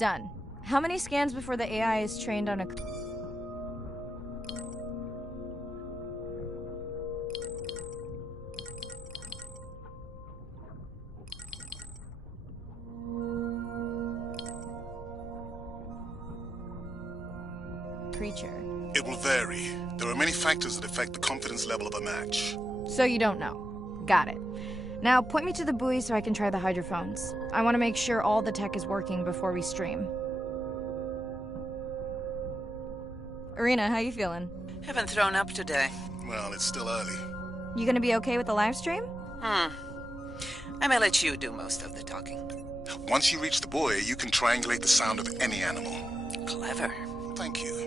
Done. How many scans before the AI is trained on a... creature? It will vary. There are many factors that affect the confidence level of a match. So you don't know. Got it. Now, point me to the buoy so I can try the hydrophones. I want to make sure all the tech is working before we stream. Irina, how you feeling? Haven't thrown up today. Well, it's still early. You gonna be okay with the live stream? I may let you do most of the talking. Once you reach the buoy, you can triangulate the sound of any animal. Clever. Thank you.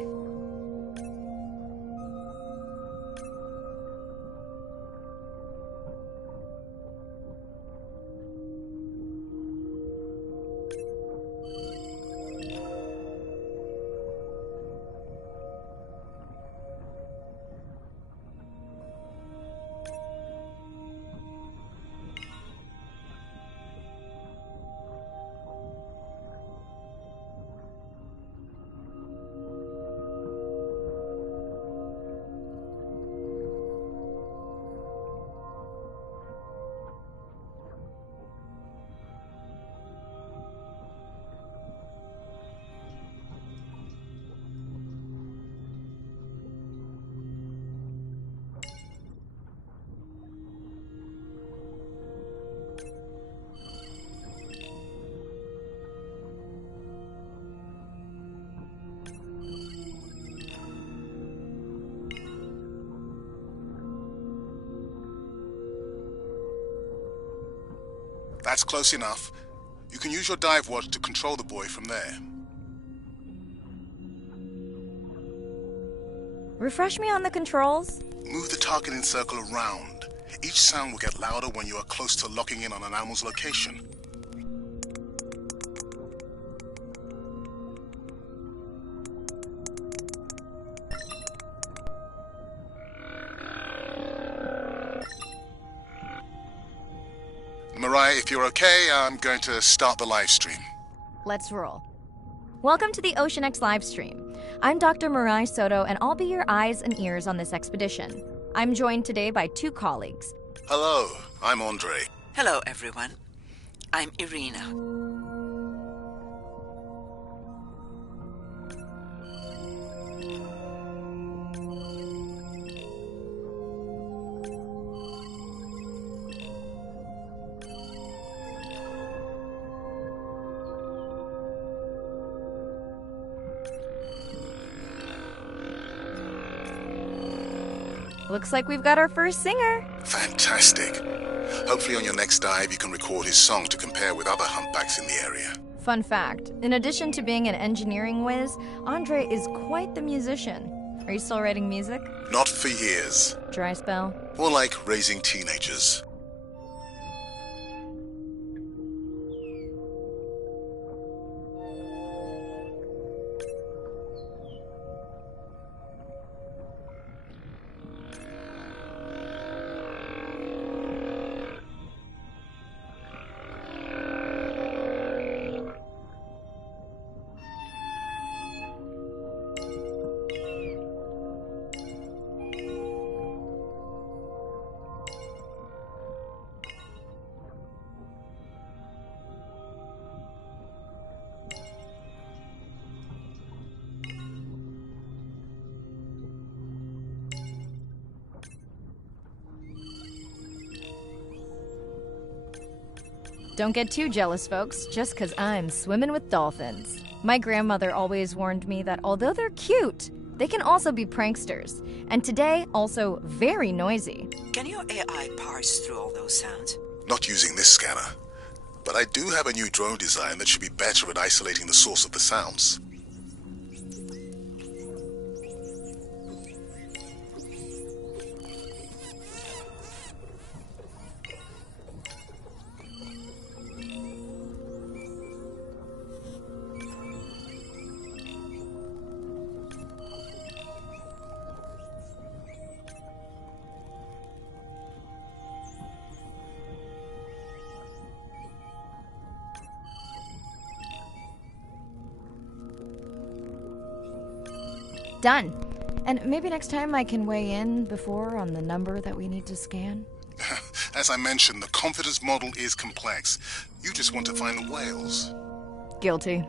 That's close enough. You can use your dive watch to control the buoy from there. Refresh me on the controls. Move the targeting circle around. Each sound will get louder when you are close to locking in on an animal's location. Mariah, if you're okay, I'm going to start the live stream. Let's roll. Welcome to the OceanX livestream. I'm Dr. Mirai Soto, and I'll be your eyes and ears on this expedition. I'm joined today by two colleagues. Hello, I'm Andre. Hello, everyone. I'm Irina. Looks like we've got our first singer. Fantastic. Hopefully on your next dive you can record his song to compare with other humpbacks in the area. Fun fact, in addition to being an engineering whiz, Andre is quite the musician. Are you still writing music? Not for years. Dry spell? More like raising teenagers. Don't get too jealous, folks, just 'cause I'm swimming with dolphins. My grandmother always warned me that although they're cute, they can also be pranksters. And today, also very noisy. Can your AI parse through all those sounds? Not using this scanner. But I do have a new drone design that should be better at isolating the source of the sounds. Done. And maybe next time I can weigh in before on the number that we need to scan? As I mentioned, the confidence model is complex. You just want to find the whales. Guilty.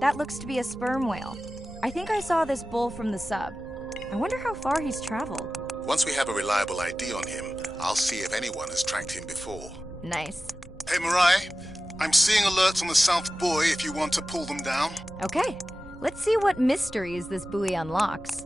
That looks to be a sperm whale. I think I saw this bull from the sub. I wonder how far he's traveled. Once we have a reliable ID on him, I'll see if anyone has tracked him before. Nice. Hey, Mirai, I'm seeing alerts on the South Buoy if you want to pull them down. Okay, let's see what mysteries this buoy unlocks.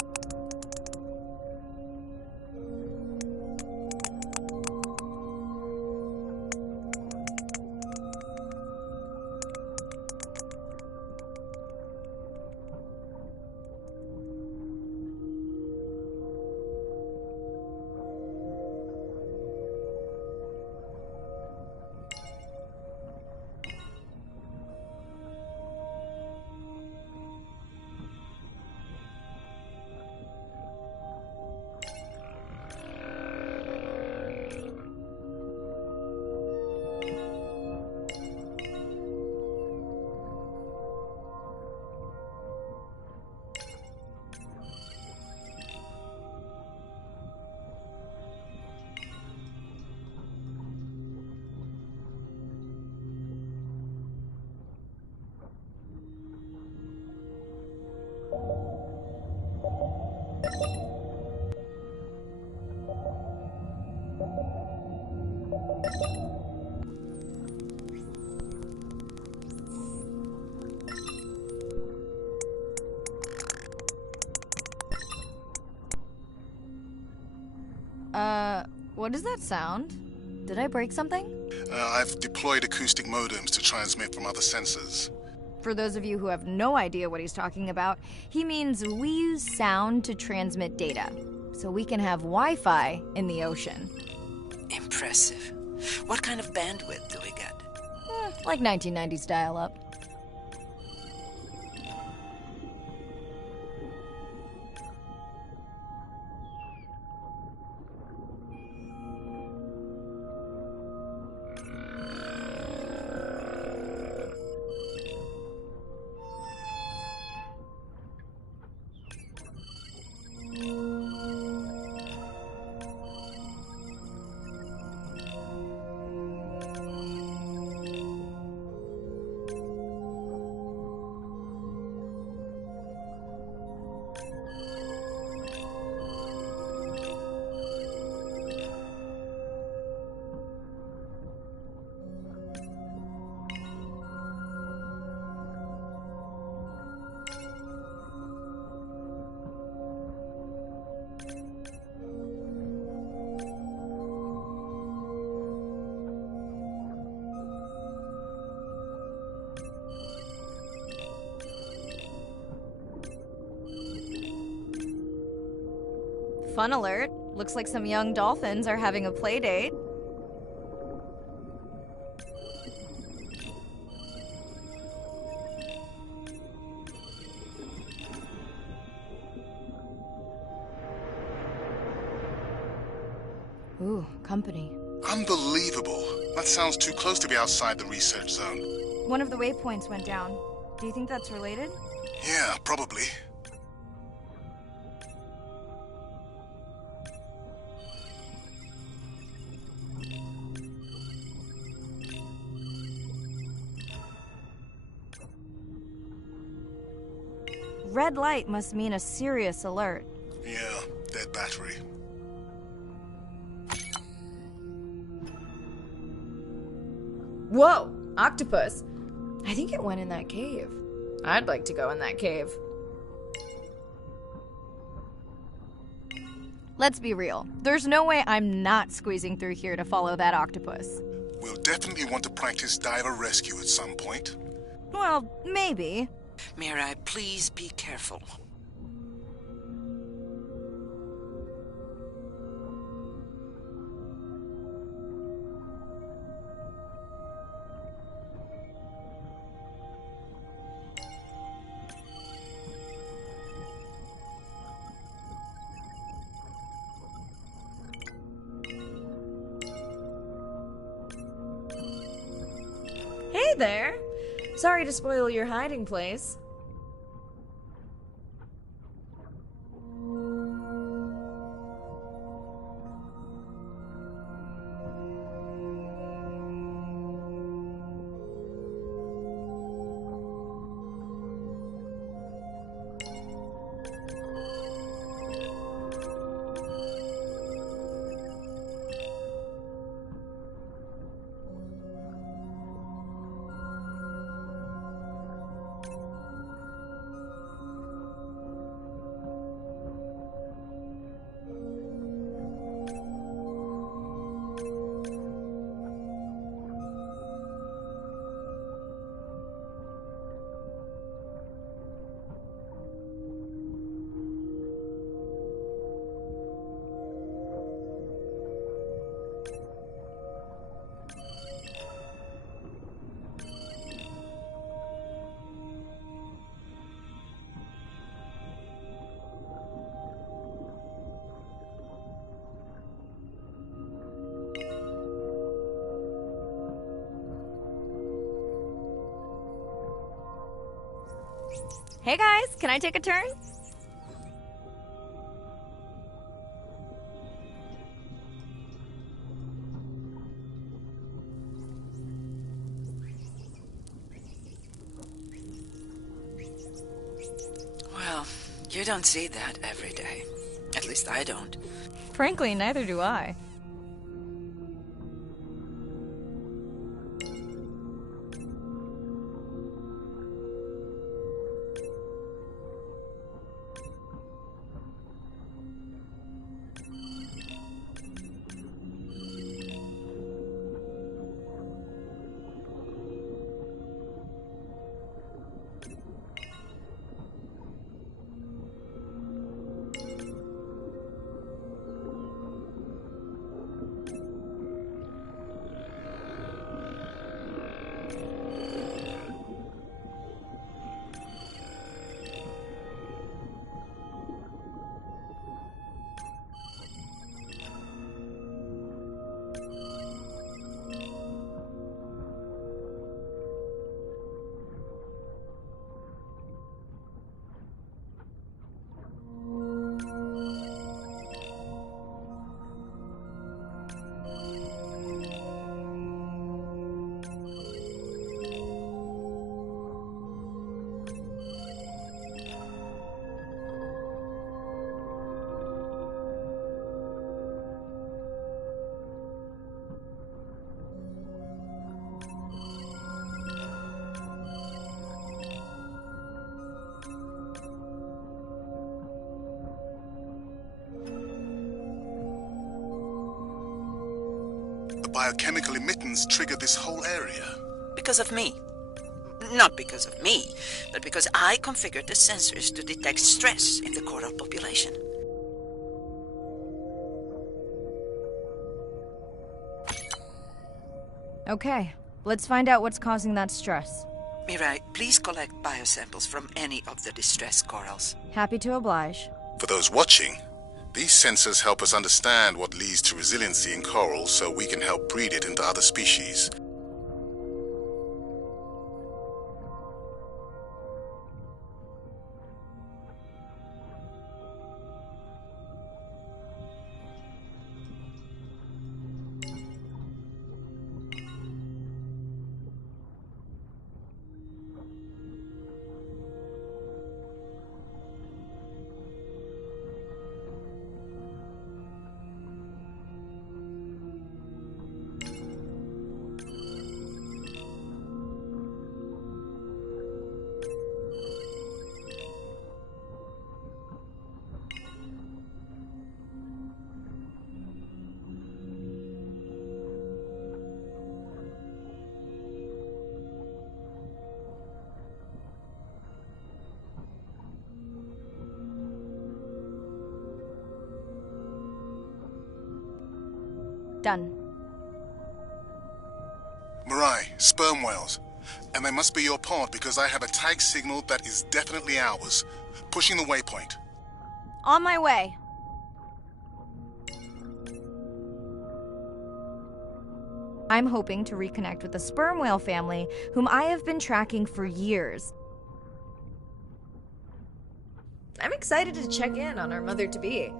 What does that sound? Did I break something? I've deployed acoustic modems to transmit from other sensors. For those of you who have no idea what he's talking about, he means we use sound to transmit data, so we can have Wi-Fi in the ocean. Impressive. What kind of bandwidth do we get? Like 1990s dial-up. Fun alert. Looks like some young dolphins are having a play date. Ooh, company. Unbelievable. That sounds too close to be outside the research zone. One of the waypoints went down. Do you think that's related? Yeah, probably. Red light must mean a serious alert. Yeah, dead battery. Whoa! Octopus! I think it went in that cave. I'd like to go in that cave. Let's be real. There's no way I'm not squeezing through here to follow that octopus. We'll definitely want to practice diver rescue at some point. Well, maybe. Mirai, please be careful. Hey there! Sorry to spoil your hiding place. Hey guys, can I take a turn? Well, you don't see that every day. At least I don't. Frankly, neither do I. Biochemical emittance triggered this whole area. Because of me. Not because of me, but because I configured the sensors to detect stress in the coral population. Okay, let's find out what's causing that stress. Mirai, please collect biosamples from any of the distressed corals. Happy to oblige. For those watching, these sensors help us understand what leads to resiliency in coral so we can help breed it into other species. Done. Mirai, sperm whales. And they must be your pod because I have a tag signal that is definitely ours. Pushing the waypoint. On my way. I'm hoping to reconnect with the sperm whale family, whom I have been tracking for years. I'm excited to check in on our mother-to-be.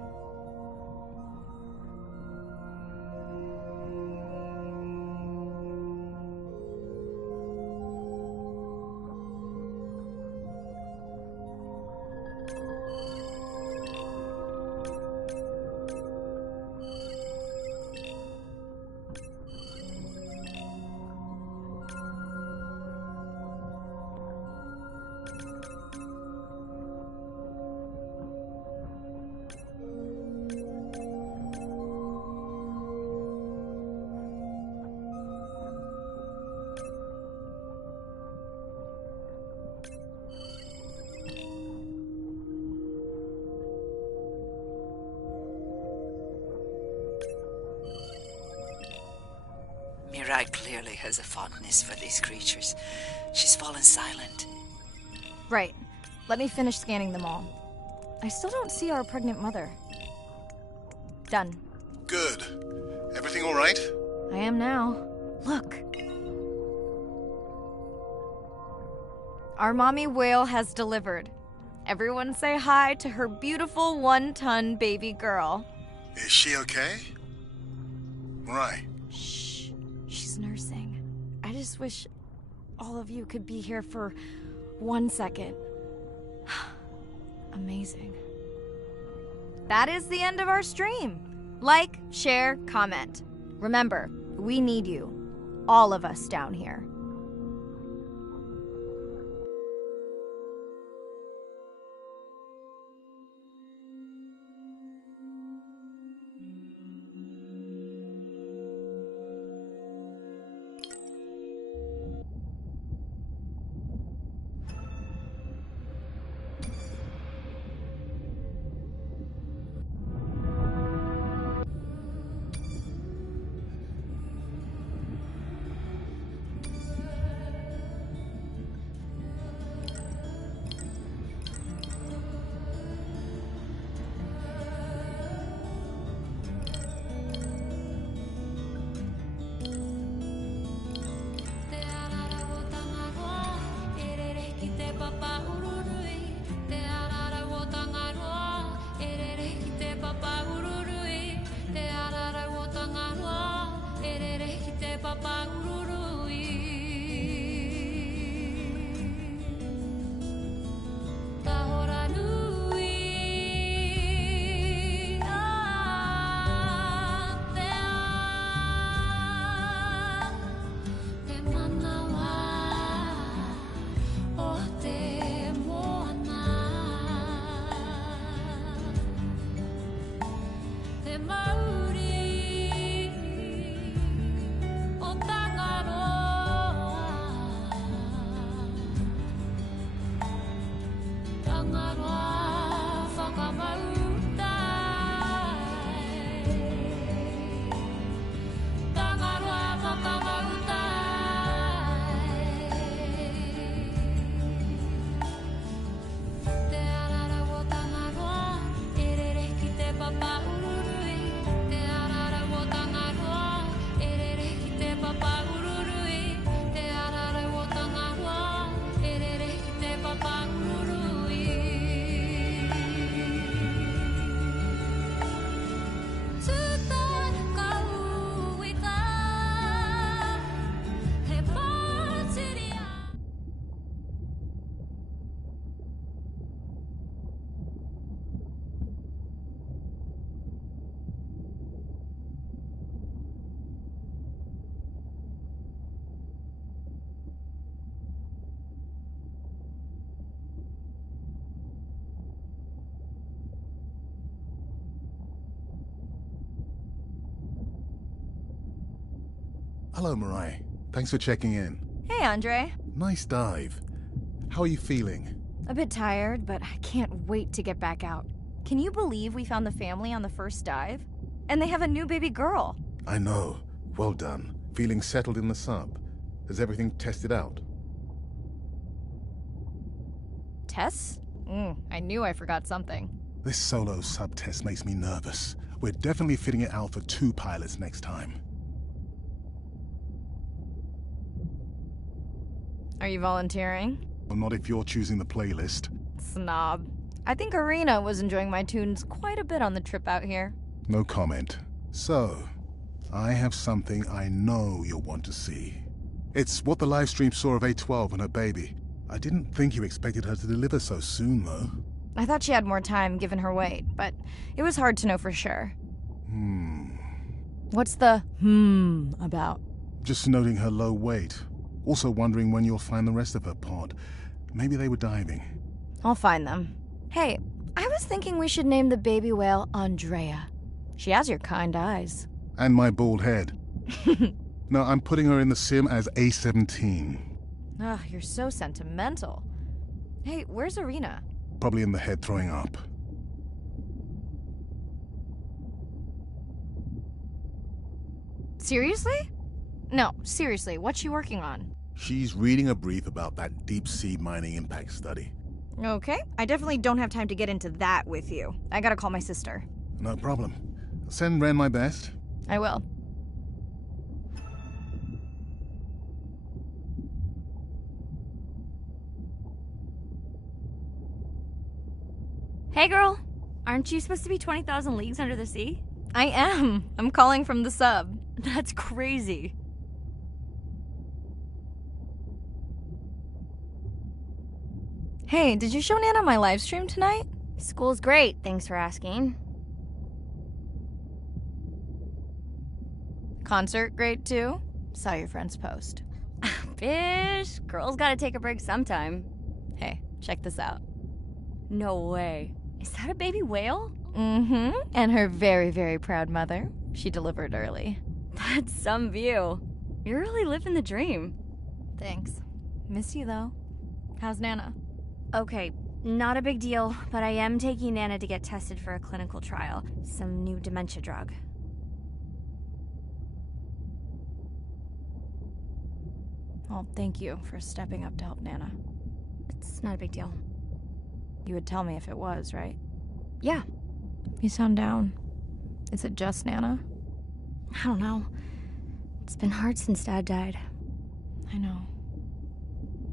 Mirai clearly has a fondness for these creatures. She's fallen silent. Right. Let me finish scanning them all. I still don't see our pregnant mother. Done. Good. Everything all right? I am now. Look. Our mommy whale has delivered. Everyone say hi to her beautiful 1-ton baby girl. Is she okay? Right. Shh. She's nursing. I just wish all of you could be here for 1 second. Amazing. That is the end of our stream. Like, share, comment. Remember, we need you. All of us down here. Tangaroa, Hello, Mariah. Thanks for checking in. Hey, Andre. Nice dive. How are you feeling? A bit tired, but I can't wait to get back out. Can you believe we found the family on the first dive? And they have a new baby girl. I know. Well done. Feeling settled in the sub. Has everything tested out? Tests? I knew I forgot something. This solo sub test makes me nervous. We're definitely fitting it out for 2 pilots next time. Are you volunteering? Well, not if you're choosing the playlist. Snob. I think Arena was enjoying my tunes quite a bit on the trip out here. No comment. So, I have something I know you'll want to see. It's what the live stream saw of A12 and her baby. I didn't think you expected her to deliver so soon, though. I thought she had more time given her weight, but it was hard to know for sure. What's the about? Just noting her low weight. Also wondering when you'll find the rest of her pod. Maybe they were diving. I'll find them. Hey, I was thinking we should name the baby whale Andrea. She has your kind eyes. And my bald head. No, I'm putting her in the sim as A17. Ugh, you're so sentimental. Hey, where's Arena? Probably in the head throwing up. Seriously? No, seriously, what's she working on? She's reading a brief about that deep-sea mining impact study. Okay, I definitely don't have time to get into that with you. I gotta call my sister. No problem. Send Ren my best. I will. Hey girl, aren't you supposed to be 20,000 leagues under the sea? I am. I'm calling from the sub. That's crazy. Hey, did you show Nana my live stream tonight? School's great, thanks for asking. Concert great too? Saw your friend's post. Bish, girls gotta take a break sometime. Hey, check this out. No way. Is that a baby whale? Mm-hmm. And her very, very proud mother. She delivered early. That's some view. You're really living the dream. Thanks. Miss you, though. How's Nana? Okay, not a big deal, but I am taking Nana to get tested for a clinical trial. Some new dementia drug. Well, thank you for stepping up to help Nana. It's not a big deal. You would tell me if it was, right? Yeah. You sound down. Is it just Nana? I don't know. It's been hard since Dad died. I know.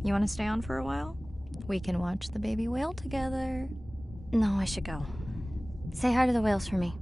You want to stay on for a while? We can watch the baby whale together. No, I should go. Say hi to the whales for me.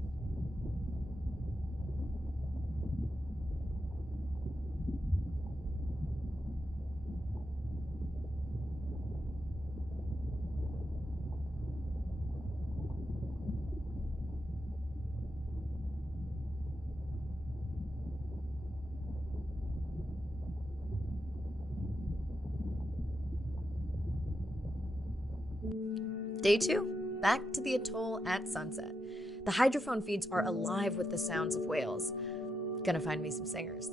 Day 2, back to the atoll at sunset. The hydrophone feeds are alive with the sounds of whales. Gonna find me some singers.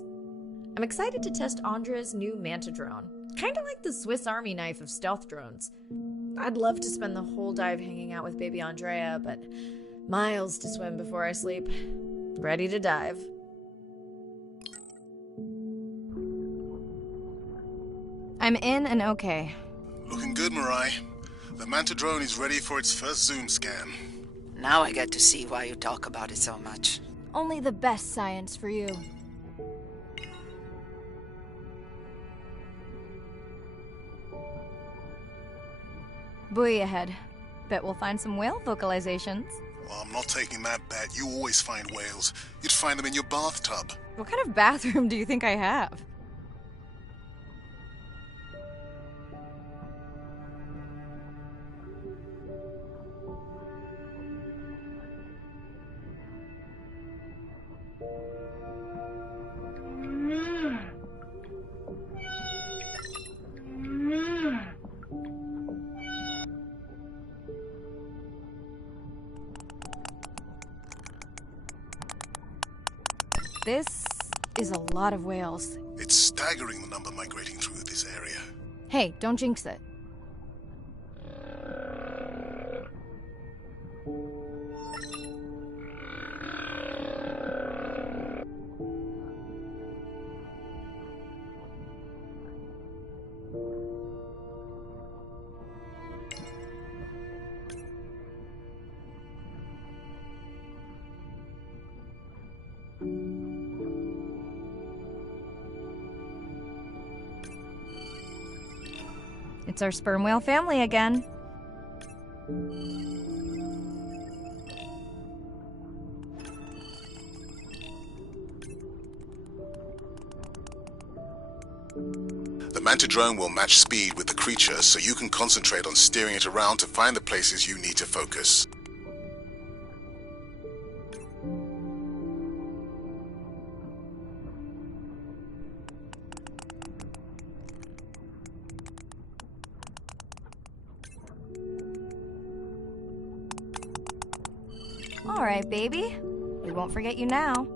I'm excited to test Andrea's new Manta drone. Kinda like the Swiss Army knife of stealth drones. I'd love to spend the whole dive hanging out with baby Andrea, but miles to swim before I sleep. Ready to dive. I'm in and okay. Looking good, Mariah. The Manta drone is ready for its first zoom scan. Now I get to see why you talk about it so much. Only the best science for you. Buoy ahead. Bet we'll find some whale vocalizations. Well, I'm not taking that bet. You always find whales. You'd find them in your bathtub. What kind of bathroom do you think I have? This is a lot of whales. It's staggering the number migrating through this area. Hey, don't jinx it. It's our sperm whale family again. The manta drone will match speed with the creature, so you can concentrate on steering it around to find the places you need to focus. All right, baby. We won't forget you now.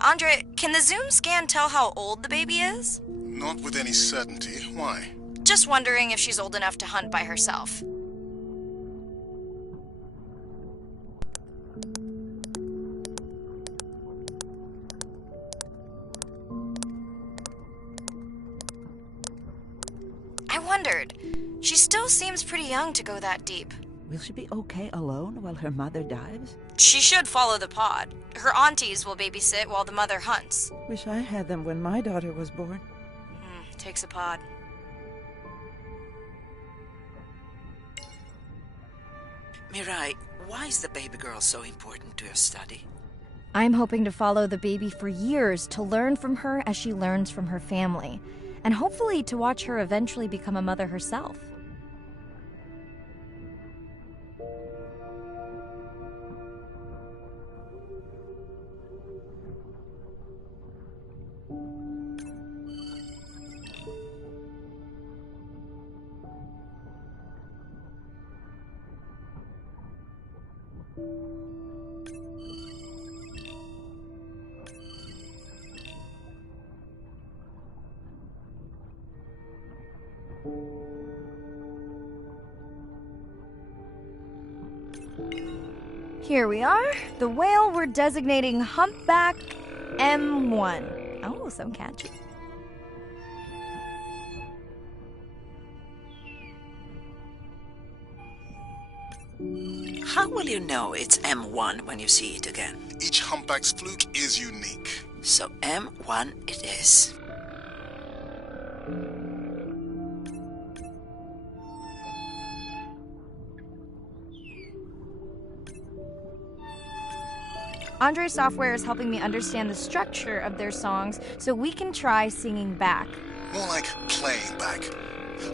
Andre, can the zoom scan tell how old the baby is? Not with any certainty. Why? Just wondering if she's old enough to hunt by herself. I wondered. She still seems pretty young to go that deep. Will she be okay alone while her mother dives? She should follow the pod. Her aunties will babysit while the mother hunts. Wish I had them when my daughter was born. Takes a pod. Mirai, why is the baby girl so important to your study? I'm hoping to follow the baby for years to learn from her as she learns from her family, and hopefully to watch her eventually become a mother herself. Here we are, the whale we're designating Humpback M1. Oh, so catchy. How will you know it's M1 when you see it again? Each humpback's fluke is unique. So M1 it is. Andre's software is helping me understand the structure of their songs so we can try singing back. More like playing back.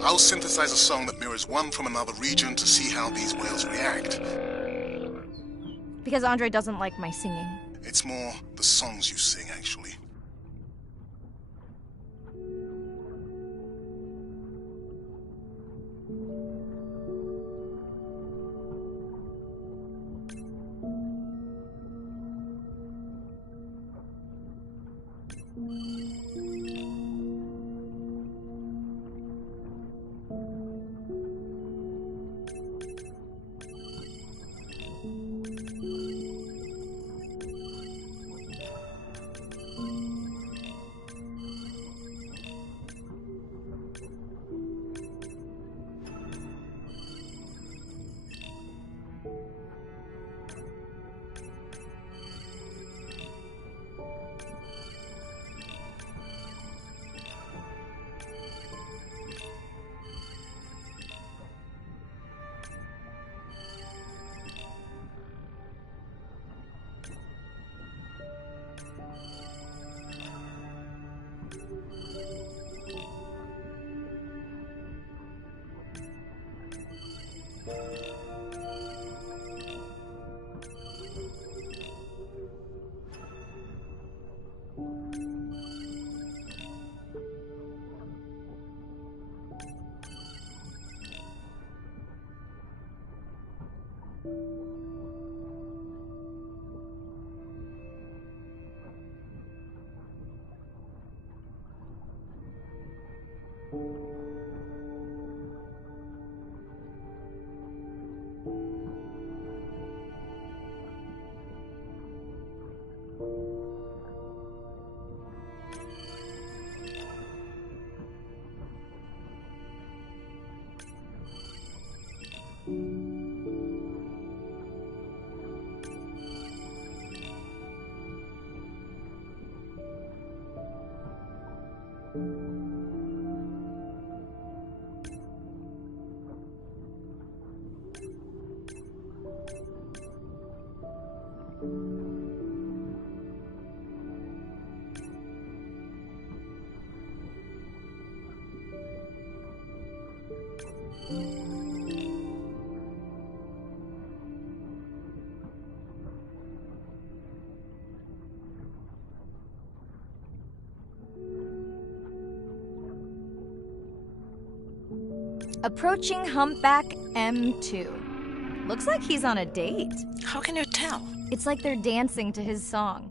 I'll synthesize a song that mirrors one from another region to see how these whales react. Because Andre doesn't like my singing. It's more the songs you sing, actually. Approaching Humpback M2. Looks like he's on a date. How can you tell? It's like they're dancing to his song.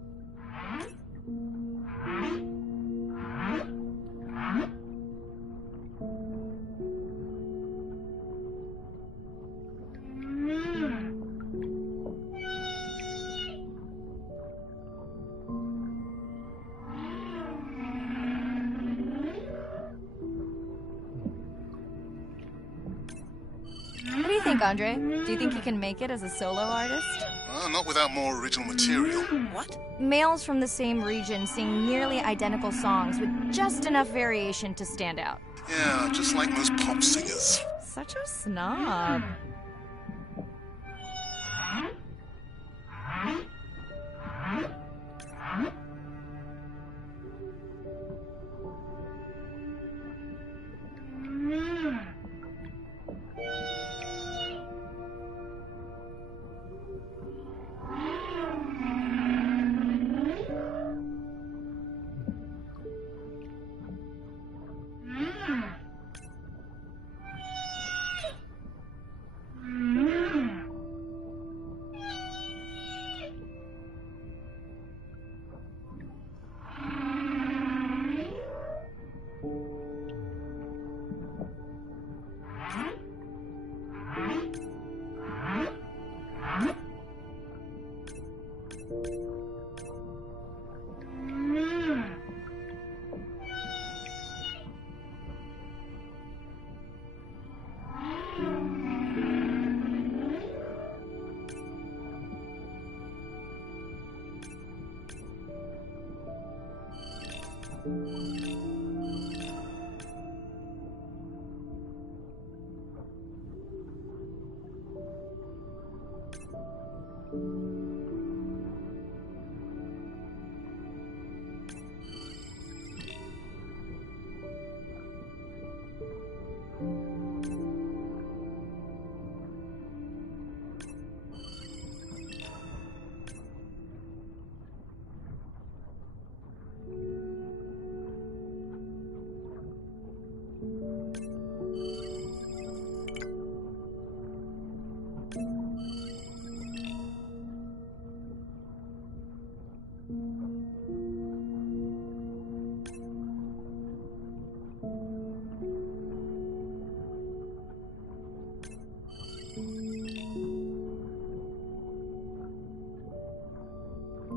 What do you think, Andre? Do you think he can make it as a solo artist? Not without more original material. What? Males from the same region sing nearly identical songs with just enough variation to stand out. Yeah, just like most pop singers. Such a snob.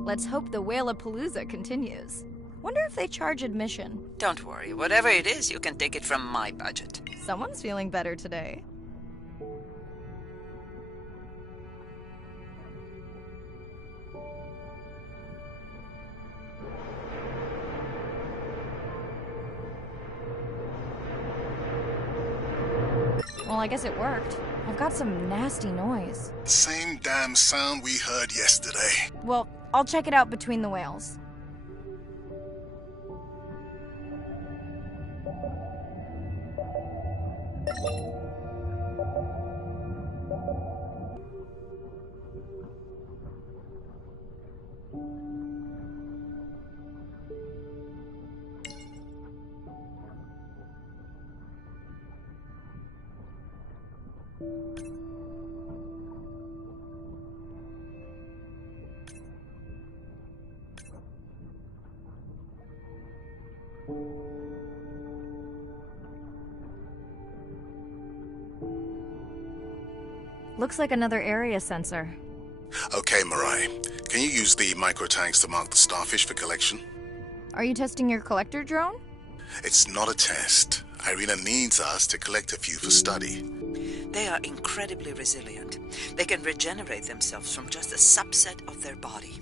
Let's hope the Whalapalooza continues. Wonder if they charge admission. Don't worry. Whatever it is, you can take it from my budget. Someone's feeling better today. Well, I guess it worked. I've got some nasty noise. Same damn sound we heard yesterday. Well, I'll check it out between the whales. Looks like another area sensor. Okay, Mirai. Can you use the microtags to mark the starfish for collection? Are you testing your collector drone? It's not a test. Irina needs us to collect a few for study. They are incredibly resilient. They can regenerate themselves from just a subset of their body.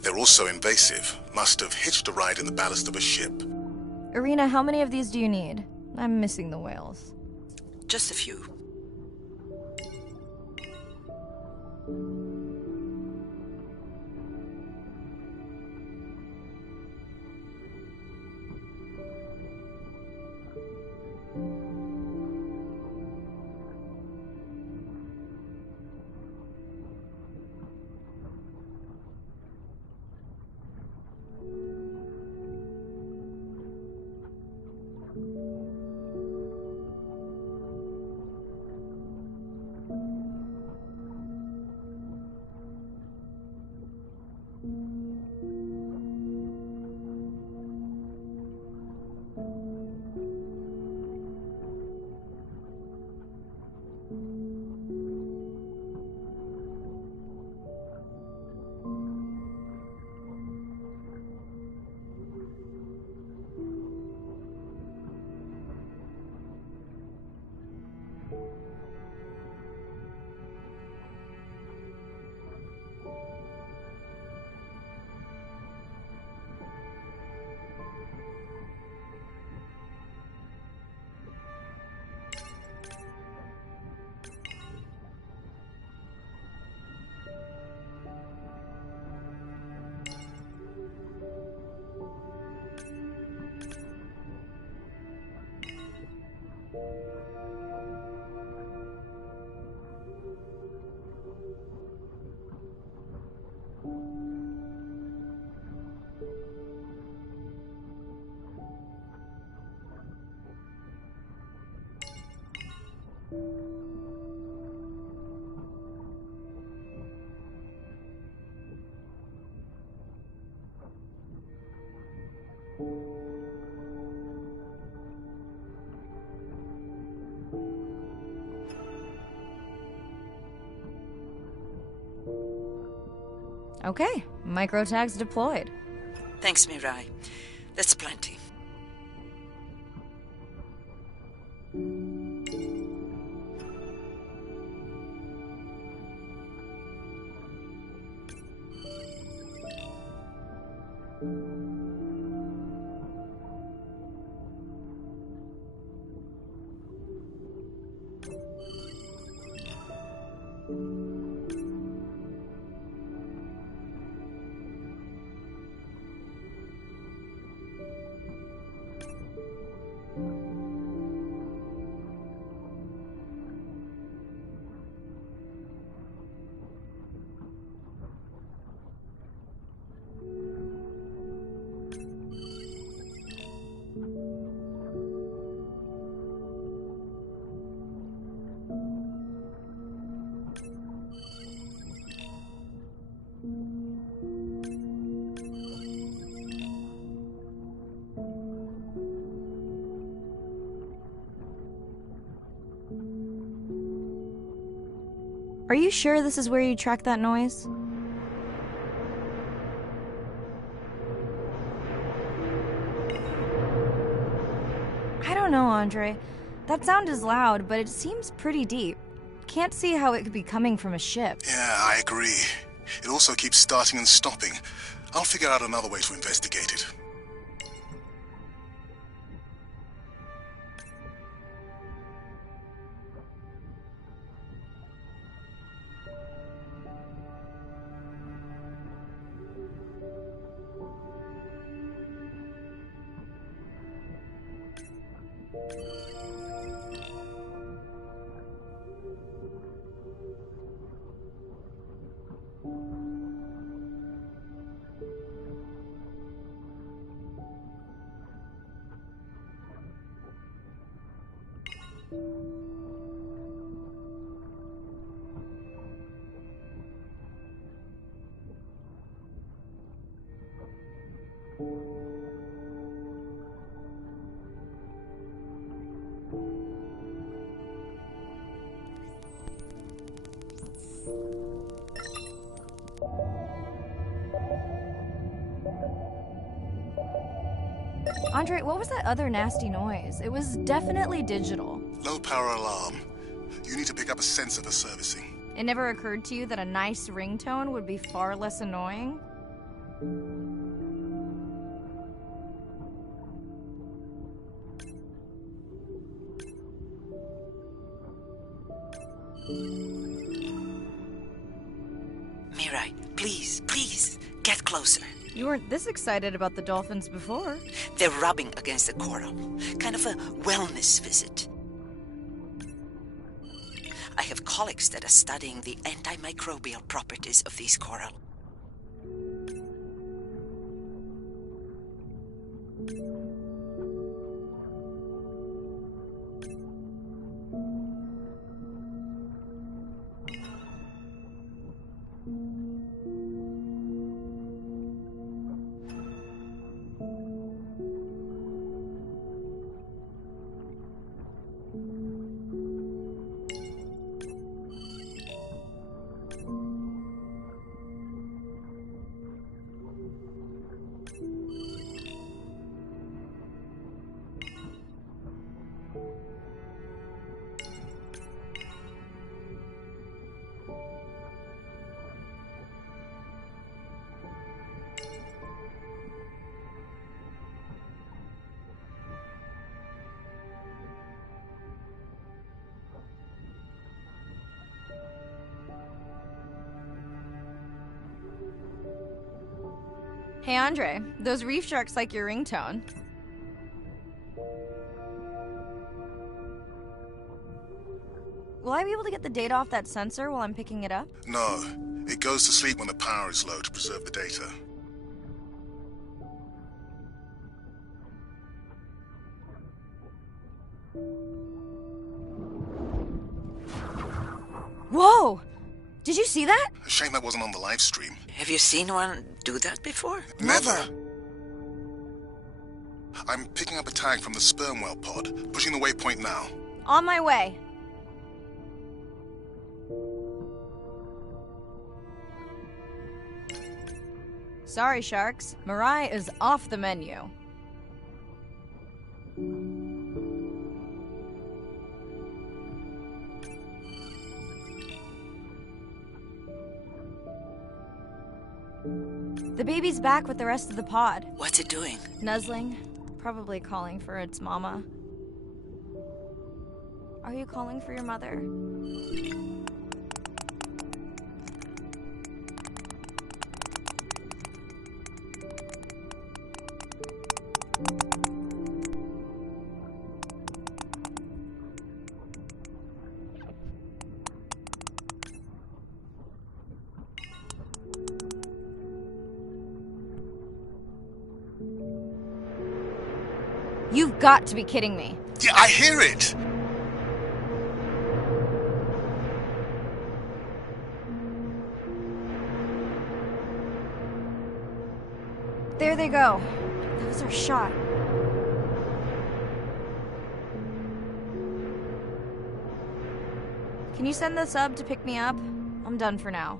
They're also invasive. Must have hitched a ride in the ballast of a ship. Irina, how many of these do you need? I'm missing the whales. Just a few. Okay, microtags deployed. Thanks, Mirai. That's plenty. Are you sure this is where you track that noise? I don't know, Andre. That sound is loud, but it seems pretty deep. Can't see how it could be coming from a ship. Yeah, I agree. It also keeps starting and stopping. I'll figure out another way to investigate it. Andre, what was that other nasty noise? It was definitely digital. Low power alarm. You need to pick up a sensor for servicing. It never occurred to you that a nice ringtone would be far less annoying? Mirai, please, get closer. You weren't this excited about the dolphins before. They're rubbing against the coral. Kind of a wellness visit. I have colleagues that are studying the antimicrobial properties of these coral. Hey Andre, those reef sharks like your ringtone. Will I be able to get the data off that sensor while I'm picking it up? No. It goes to sleep when the power is low to preserve the data. Whoa! Did you see that? A shame that wasn't on the live stream. Have you seen one do that before? Never. I'm picking up a tag from the sperm whale pod, pushing the waypoint now. On my way. Sorry, sharks. Mirai is off the menu. The baby's back with the rest of the pod. What's it doing? Nuzzling. Probably calling for its mama. Are you calling for your mother? You've got to be kidding me. Yeah, I hear it! There they go. That was our shot. Can you send the sub to pick me up? I'm done for now.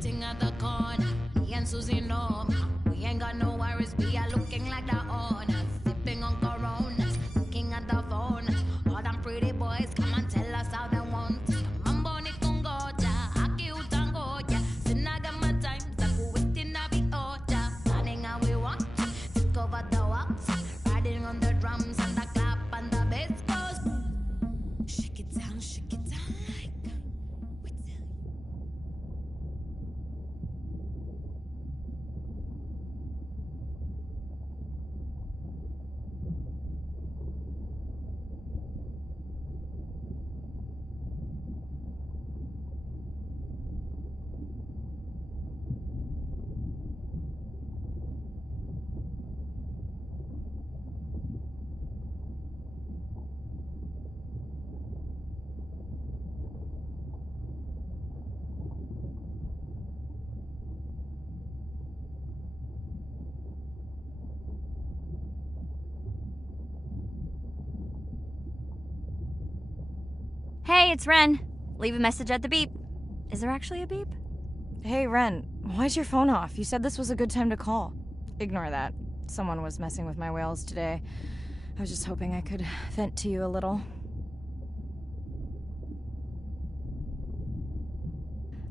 Sitting at the corner, me and Susie know we ain't got no worries. We are looking like the owners, sipping on Coronas, looking at the phone. All them pretty boys come and tell us how they want. Mambo ni kungoja, aki utangoja. Sinaga matime, taku waiting na be order. Planning how we want, take over the walks, riding on the drums and the clap and the bass goes. Shake it down like. Hey, it's Ren. Leave a message at the beep. Is there actually a beep? Hey, Ren, why's your phone off? You said this was a good time to call. Ignore that. Someone was messing with my whales today. I was just hoping I could vent to you a little.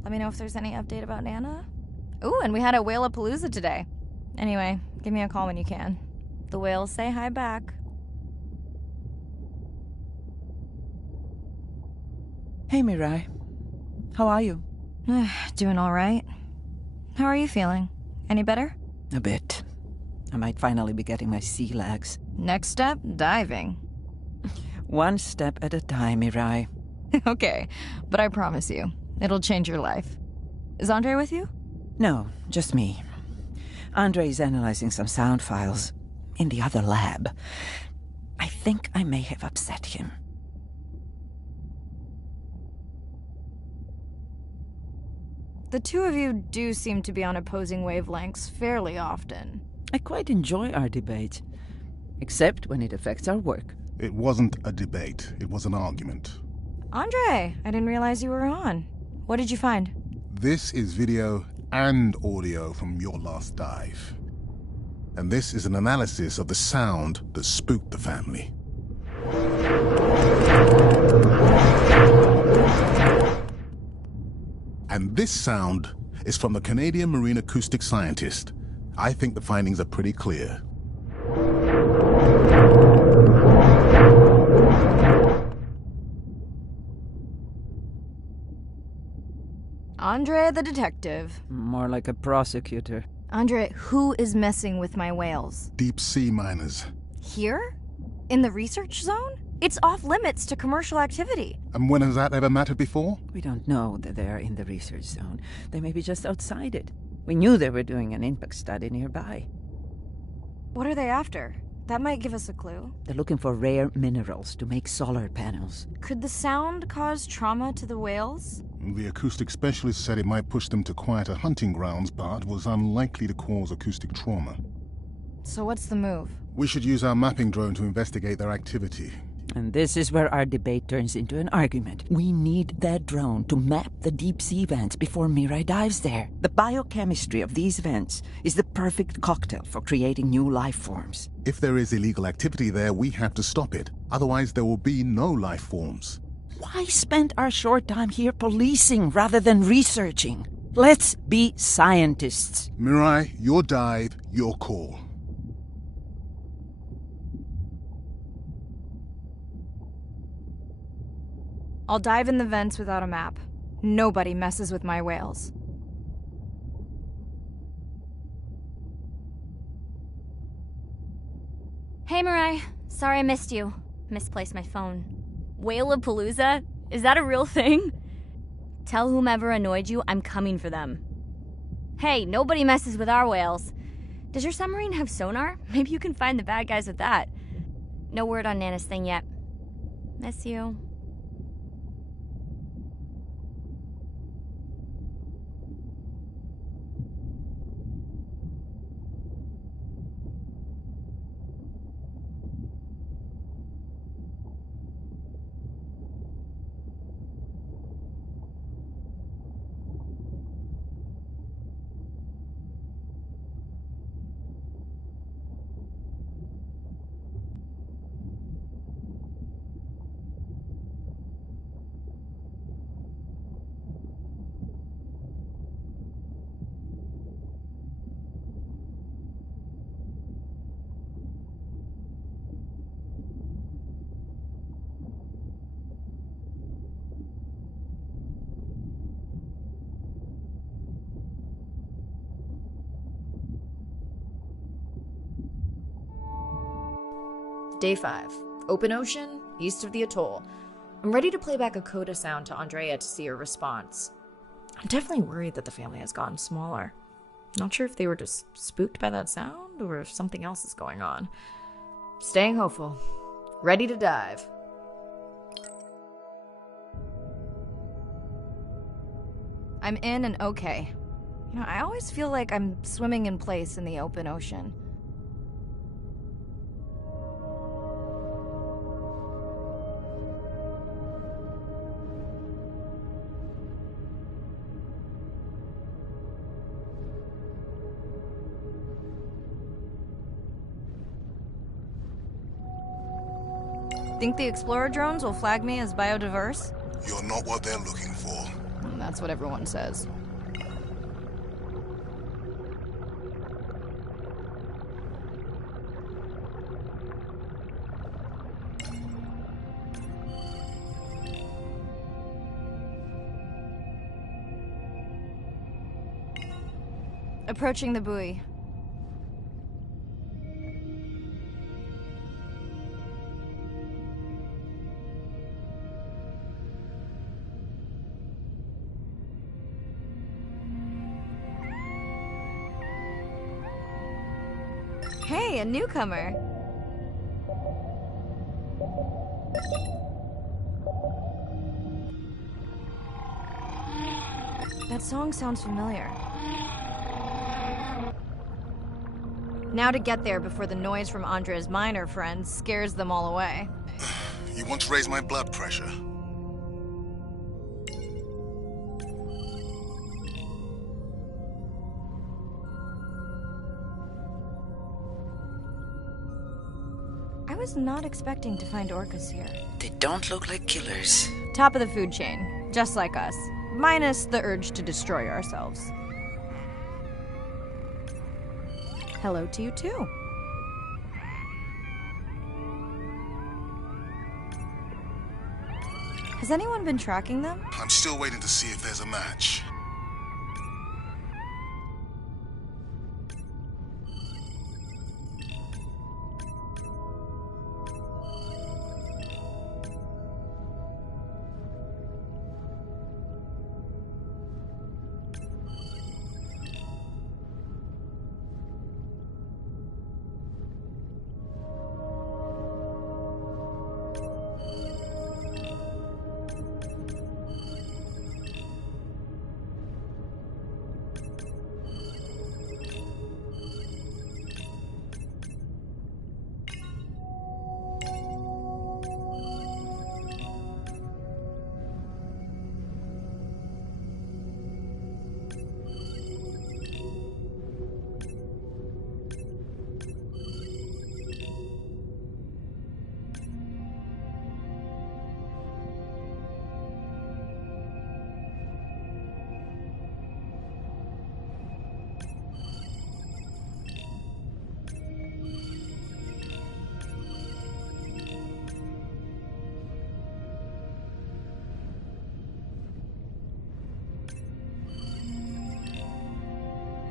Let me know if there's any update about Nana. Ooh, and we had a whale-a-palooza today. Anyway, give me a call when you can. The whales say hi back. Hey, Mirai. How are you? Doing all right. How are you feeling? Any better? A bit. I might finally be getting my sea legs. Next step, diving. One step at a time, Mirai. Okay, but I promise you, it'll change your life. Is Andre with you? No, just me. Andre's analyzing some sound files in the other lab. I think I may have upset him. The two of you do seem to be on opposing wavelengths fairly often. I quite enjoy our debate, except when it affects our work. It wasn't a debate, it was an argument. Andre, I didn't realize you were on. What did you find? This is video and audio from your last dive. And this is an analysis of the sound that spooked the family. And this sound is from the Canadian marine acoustic scientist. I think the findings are pretty clear. Andre the detective. More like a prosecutor. Andre, who is messing with my whales? Deep sea miners. Here? In the research zone? It's off limits to commercial activity. And when has that ever mattered before? We don't know that they are in the research zone. They may be just outside it. We knew they were doing an impact study nearby. What are they after? That might give us a clue. They're looking for rare minerals to make solar panels. Could the sound cause trauma to the whales? The acoustic specialist said it might push them to quieter hunting grounds, but was unlikely to cause acoustic trauma. So what's the move? We should use our mapping drone to investigate their activity. And this is where our debate turns into an argument. We need that drone to map the deep sea vents before Mirai dives there. The biochemistry of these vents is the perfect cocktail for creating new life forms. If there is illegal activity there, we have to stop it. Otherwise, there will be no life forms. Why spend our short time here policing rather than researching? Let's be scientists. Mirai, your dive, your call. I'll dive in the vents without a map. Nobody messes with my whales. Hey, Mirai. Sorry I missed you. Misplaced my phone. Whale-a-palooza? Is that a real thing? Tell whomever annoyed you I'm coming for them. Hey, nobody messes with our whales. Does your submarine have sonar? Maybe you can find the bad guys with that. No word on Nana's thing yet. Miss you. Day 5. Open ocean, east of the atoll. I'm ready to play back a coda sound to Andrea to see her response. I'm definitely worried that the family has gotten smaller. Not sure if they were just spooked by that sound or if something else is going on. Staying hopeful. Ready to dive. I'm in and okay. You know, I always feel like I'm swimming in place in the open ocean. Think the Explorer drones will flag me as biodiverse? You're not what they're looking for. That's what everyone says. Approaching the buoy. Hey, a newcomer. That song sounds familiar. Now to get there before the noise from Andrea's miner friends scares them all away. You want to raise my blood pressure? I was not expecting to find orcas here. They don't look like killers. Top of the food chain, just like us. Minus the urge to destroy ourselves. Hello to you too. Has anyone been tracking them? I'm still waiting to see if there's a match.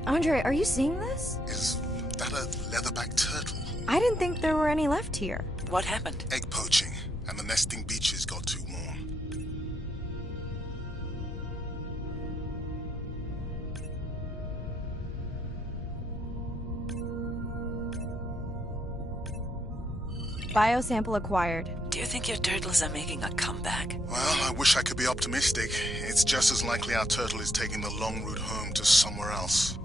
Andre, are you seeing this? Is that a leatherback turtle? I didn't think there were any left here. What happened? Egg poaching, and the nesting beaches got too warm. Biosample acquired. Do you think your turtles are making a comeback? Well, I wish I could be optimistic. It's just as likely our turtle is taking the long route home to somewhere else.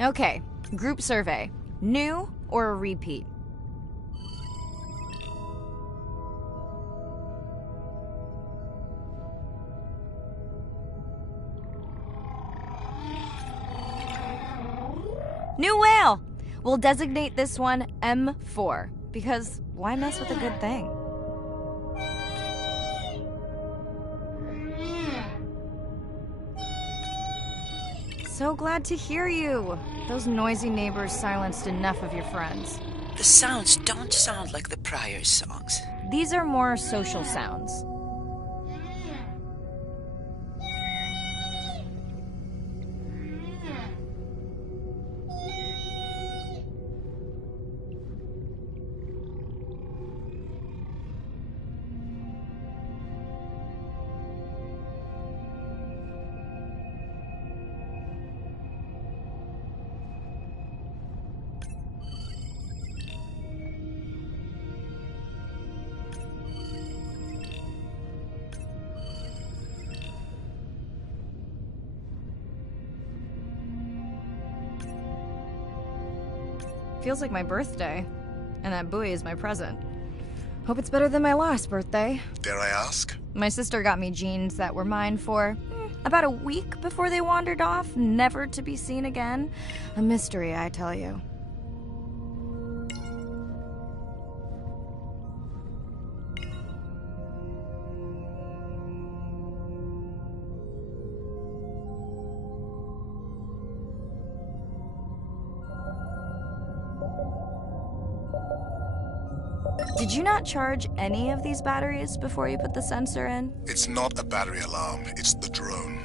Okay, group survey. New or a repeat? New whale! We'll designate this one M4, because why mess with a good thing? So glad to hear you. Those noisy neighbors silenced enough of your friends. The sounds don't sound like the prior songs. These are more social sounds. Feels like my birthday. And that buoy is my present. Hope it's better than my last birthday. Dare I ask? My sister got me jeans that were mine for about a week before they wandered off, never to be seen again. A mystery, I tell you. Did you not charge any of these batteries before you put the sensor in? It's not a battery alarm, it's the drone.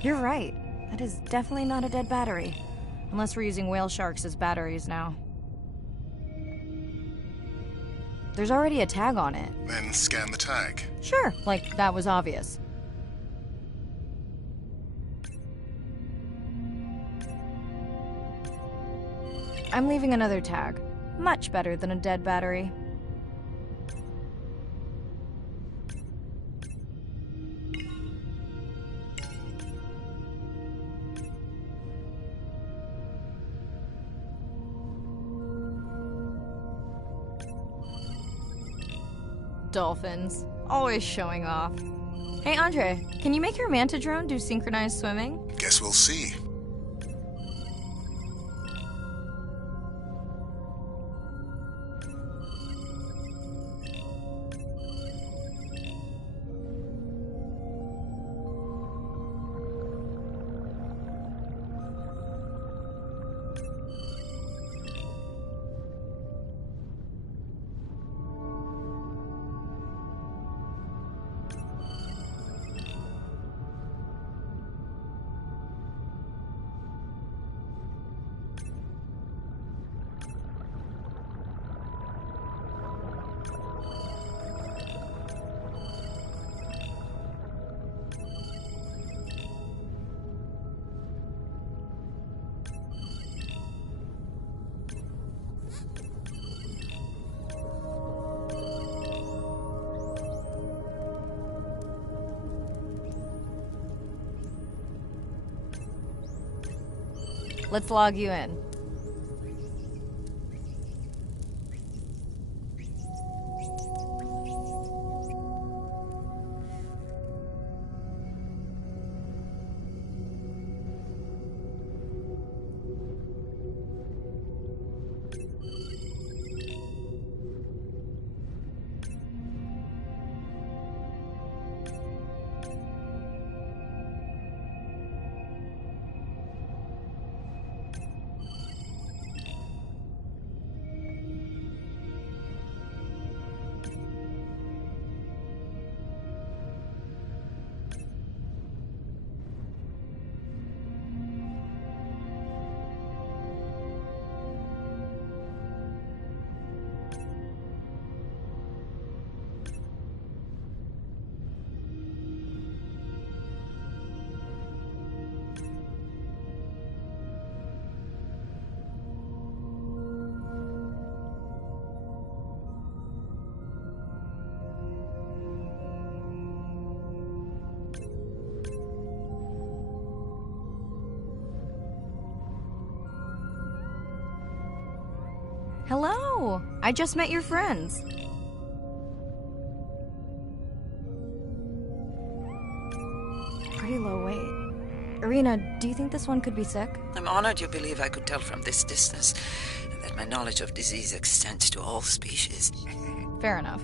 You're right. That is definitely not a dead battery. Unless we're using whale sharks as batteries now. There's already a tag on it. Then scan the tag. Sure, like that was obvious. I'm leaving another tag. Much better than a dead battery. Dolphins. Always showing off. Hey, Andre, can you make your manta drone do synchronized swimming? Guess we'll see. Let's log you in. Hello! I just met your friends. Pretty low weight. Irina, do you think this one could be sick? I'm honored you believe I could tell from this distance that my knowledge of disease extends to all species. Fair enough.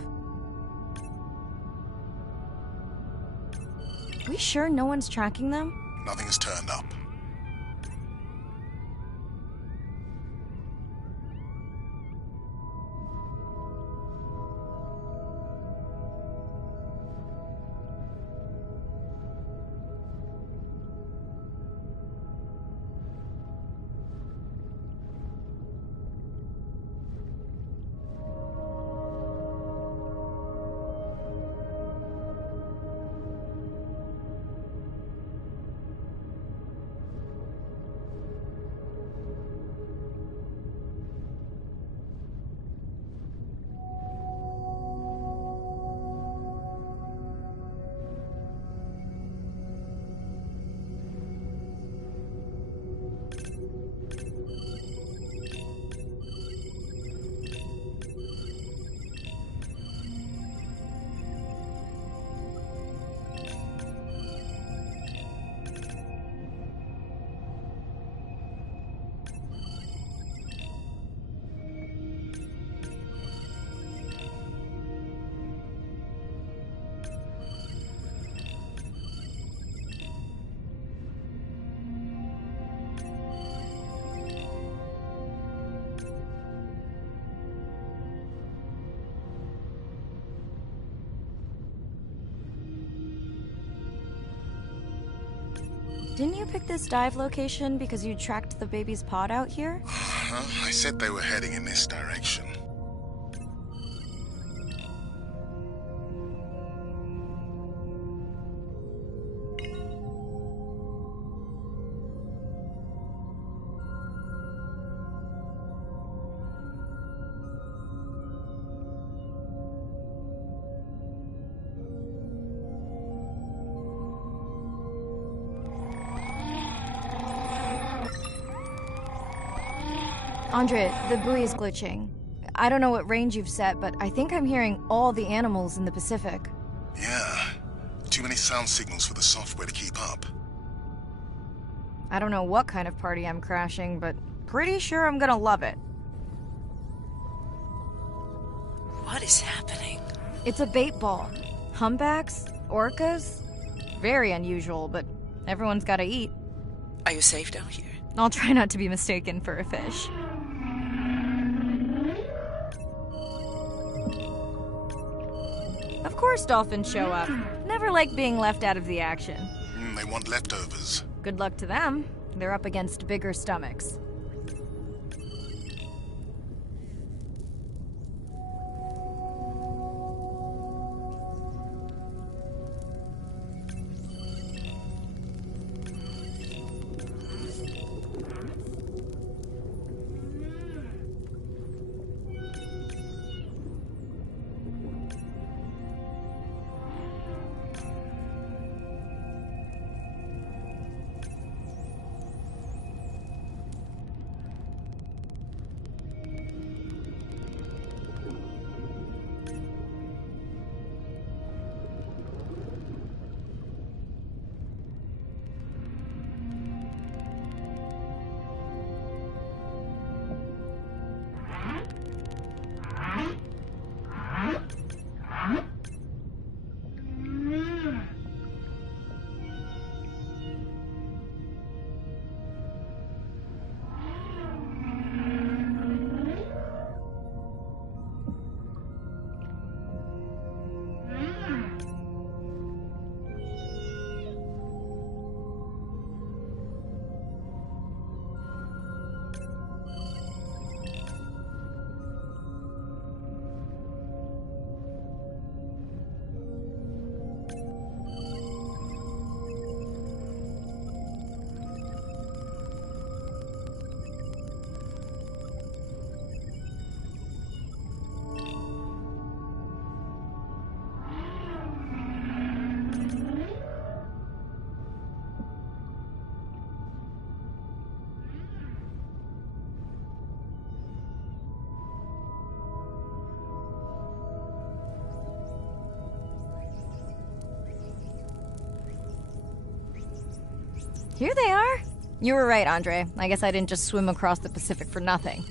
We sure no one's tracking them? Nothing has turned up. Didn't you pick this dive location because you tracked the baby's pod out here? I said they were heading in this direction. Andre, the buoy is glitching. I don't know what range you've set, but I think I'm hearing all the animals in the Pacific. Yeah. Too many sound signals for the software to keep up. I don't know what kind of party I'm crashing, but pretty sure I'm gonna love it. What is happening? It's a bait ball. Humpbacks? Orcas? Very unusual, but everyone's gotta eat. Are you safe down here? I'll try not to be mistaken for a fish. Of course dolphins show up. Never like being left out of the action. They want leftovers. Good luck to them. They're up against bigger stomachs. Here they are. You were right, Andre. I guess I didn't just swim across the Pacific for nothing.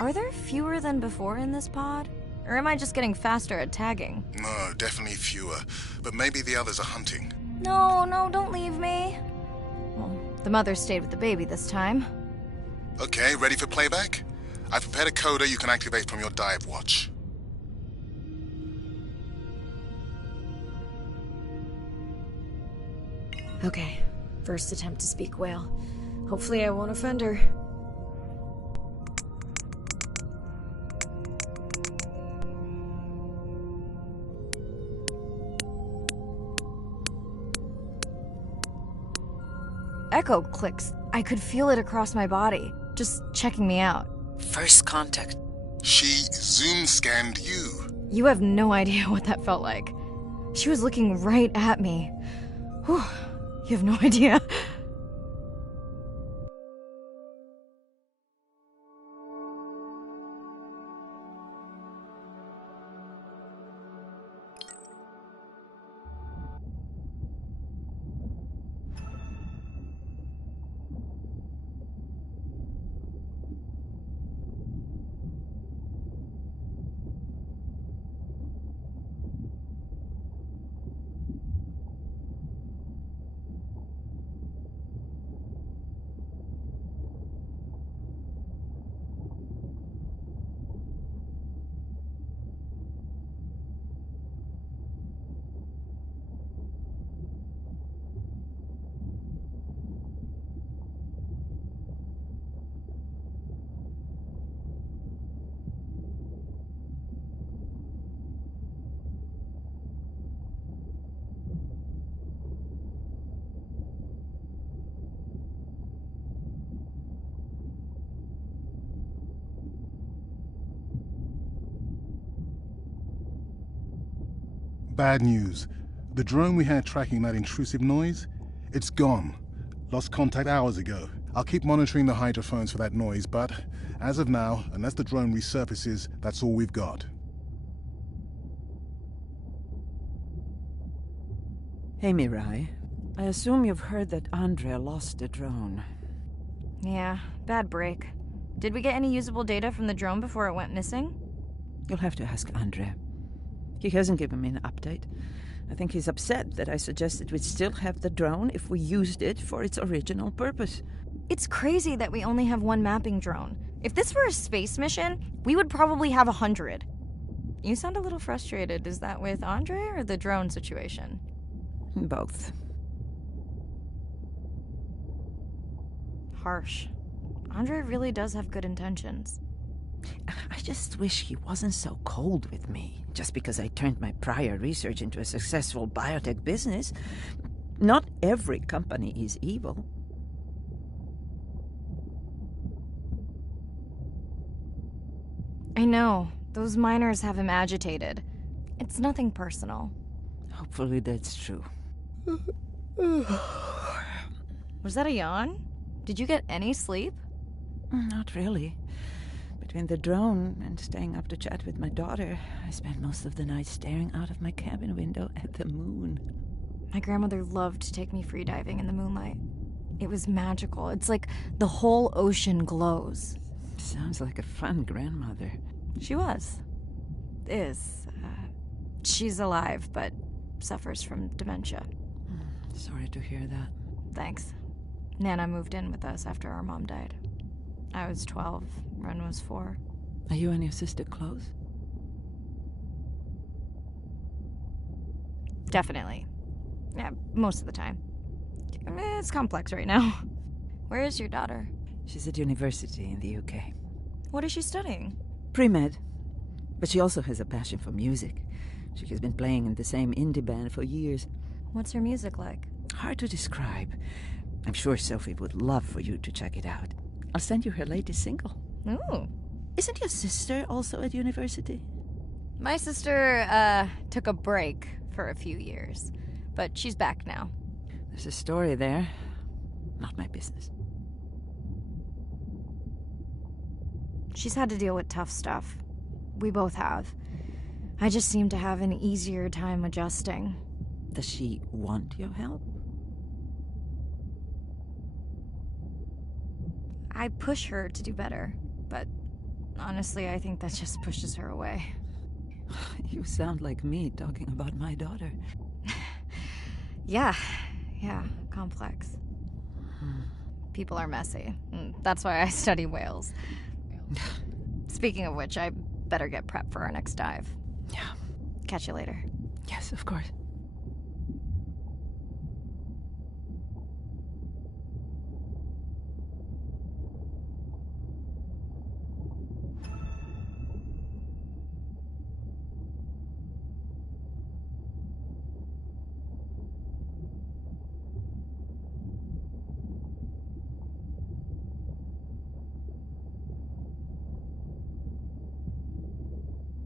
Are there fewer than before in this pod? Or am I just getting faster at tagging? No, definitely fewer. But maybe the others are hunting. No, don't leave me. Well, the mother stayed with the baby this time. Okay, ready for playback? I've prepared a coder you can activate from your dive watch. Okay, first attempt to speak whale. Hopefully I won't offend her. Echo clicks. I could feel it across my body, just checking me out. First contact. She zoom scanned you. You have no idea what that felt like. She was looking right at me. Whew, you have no idea. Bad news. The drone we had tracking that intrusive noise, it's gone. Lost contact hours ago. I'll keep monitoring the hydrophones for that noise, but as of now, unless the drone resurfaces, that's all we've got. Hey, Mirai. I assume you've heard that Andrea lost a drone. Yeah, bad break. Did we get any usable data from the drone before it went missing? You'll have to ask Andrea. He hasn't given me an update. I think he's upset that I suggested we'd still have the drone if we used it for its original purpose. It's crazy that we only have one mapping drone. If this were a space mission, we would probably have 100. You sound a little frustrated. Is that with Andre or the drone situation? Both. Harsh. Andre really does have good intentions. I just wish he wasn't so cold with me, just because I turned my prior research into a successful biotech business. Not every company is evil. I know. Those miners have him agitated. It's nothing personal. Hopefully that's true. Was that a yawn? Did you get any sleep? Not really. Between the drone and staying up to chat with my daughter, I spent most of the night staring out of my cabin window at the moon. My grandmother loved to take me freediving in the moonlight. It was magical. It's like the whole ocean glows. Sounds like a fun grandmother. She was. Is. She's alive, but suffers from dementia. Sorry to hear that. Thanks. Nana moved in with us after our mom died. I was 12. Ren was 4. Are you and your sister close? Definitely. Yeah, most of the time. I mean, it's complex right now. Where is your daughter? She's at university in the UK. What is she studying? Pre-med. But she also has a passion for music. She has been playing in the same indie band for years. What's her music like? Hard to describe. I'm sure Sophie would love for you to check it out. I'll send you her latest single. Ooh. Isn't your sister also at university? My sister, took a break for a few years. But she's back now. There's a story there. Not my business. She's had to deal with tough stuff. We both have. I just seem to have an easier time adjusting. Does she want your help? I push her to do better, but honestly, I think that just pushes her away. You sound like me talking about my daughter. Yeah, complex. People are messy. That's why I study whales. Speaking of which, I better get prepped for our next dive. Yeah. Catch you later. Yes, of course.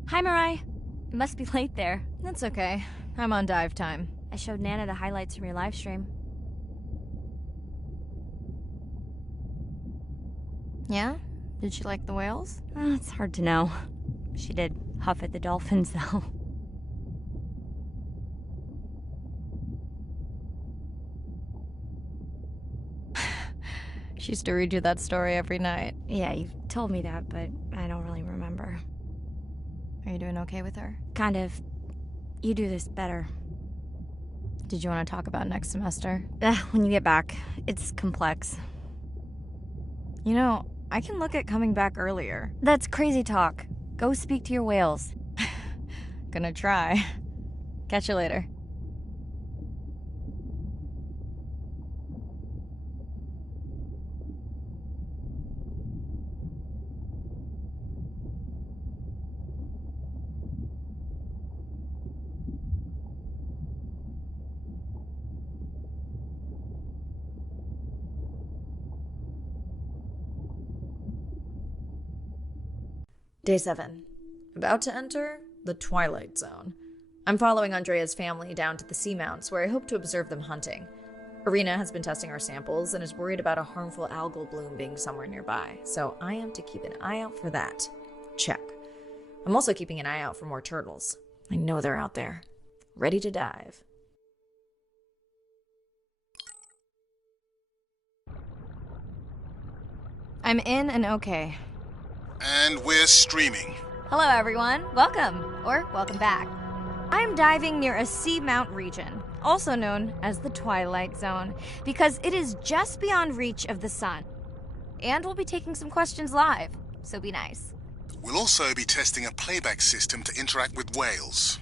Hi, Mirai. It must be late there. That's okay. I'm on dive time. I showed Nana the highlights from your live stream. Yeah? Did she like the whales? It's hard to know. She did huff at the dolphins, though. She used to read you that story every night. Yeah, you told me that, but I don't really remember. Are you doing okay with her? Kind of. You do this better. Did you want to talk about next semester? When you get back. It's complex. You know, I can look at coming back earlier. That's crazy talk. Go speak to your whales. Gonna try. Catch you later. Day 7. About to enter the Twilight Zone. I'm following Andrea's family down to the seamounts, where I hope to observe them hunting. Irina has been testing our samples and is worried about a harmful algal bloom being somewhere nearby, so I am to keep an eye out for that. Check. I'm also keeping an eye out for more turtles. I know they're out there, ready to dive. I'm in and okay. And we're streaming. Hello, everyone. Welcome, or welcome back. I'm diving near a seamount region, also known as the Twilight Zone, because it is just beyond reach of the sun. And we'll be taking some questions live, so be nice. We'll also be testing a playback system to interact with whales.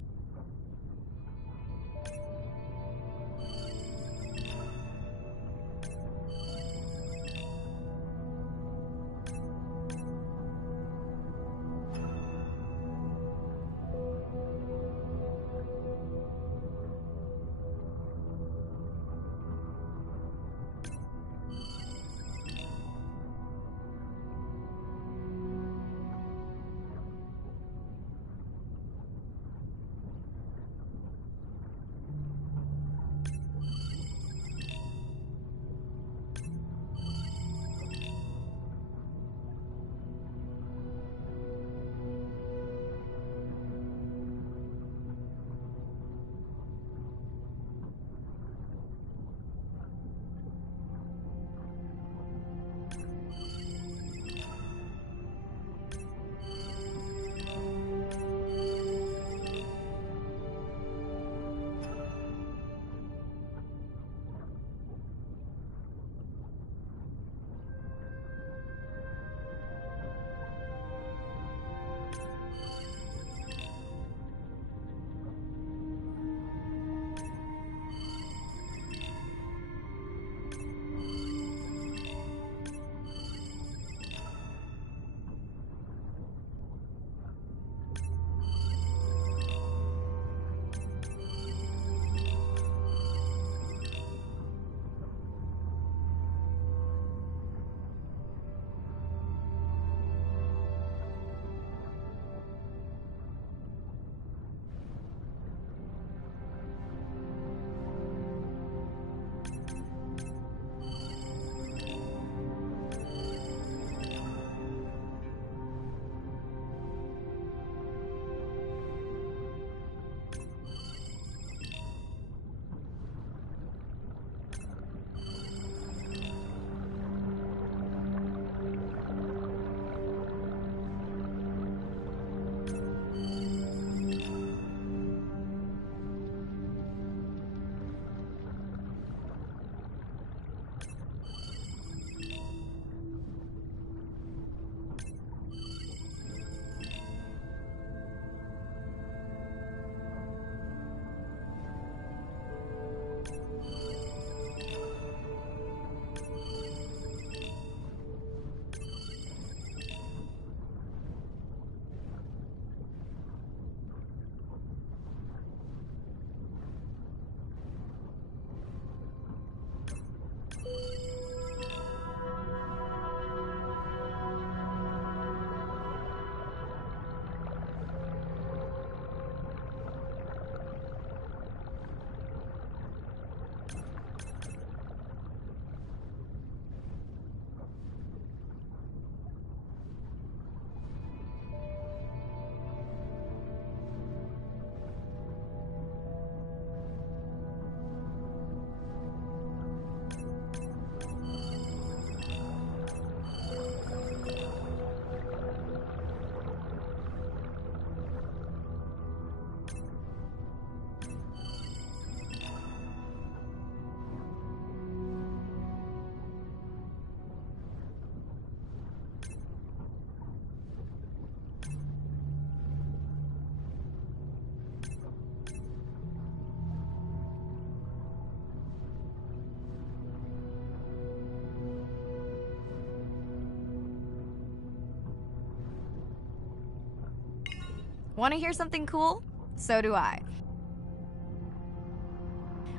Want to hear something cool? So do I.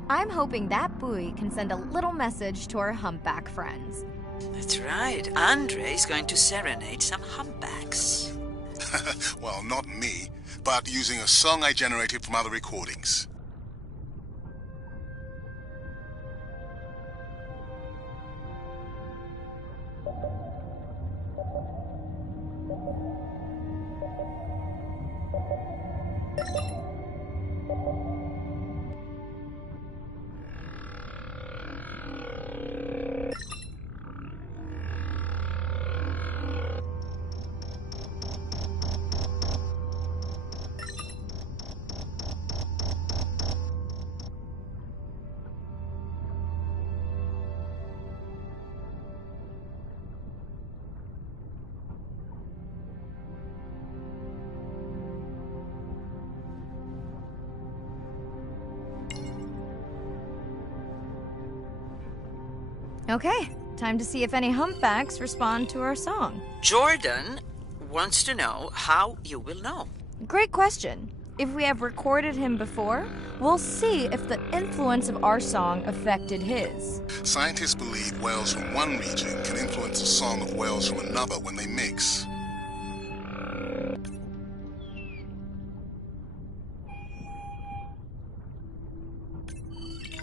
I'm hoping that buoy can send a little message to our humpback friends. That's right. Andre's going to serenade some humpbacks. Well, not me, but using a song I generated from other recordings. Okay, time to see if any humpbacks respond to our song. Jordan wants to know how you will know. Great question. If we have recorded him before, we'll see if the influence of our song affected his. Scientists believe whales from one region can influence the song of whales from another when they mix.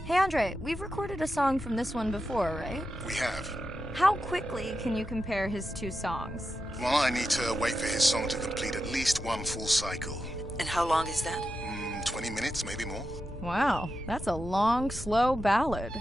Hey Andre, we've recorded a song from this one before, right? We have. How quickly can you compare his two songs? Well, I need to wait for his song to complete at least one full cycle. And how long is that? 20 minutes, maybe more. Wow, that's a long, slow ballad.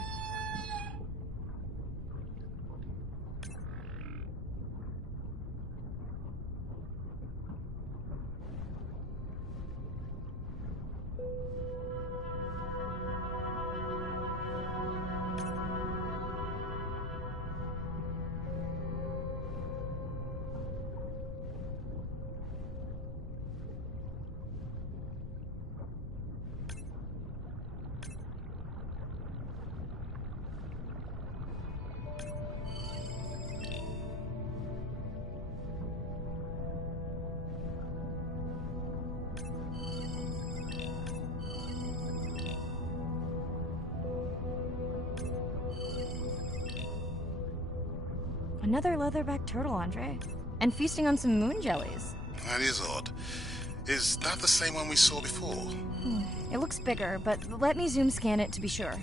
Another leatherback turtle, Andre. And feasting on some moon jellies. That is odd. Is that the same one we saw before? It looks bigger, but let me zoom scan it to be sure.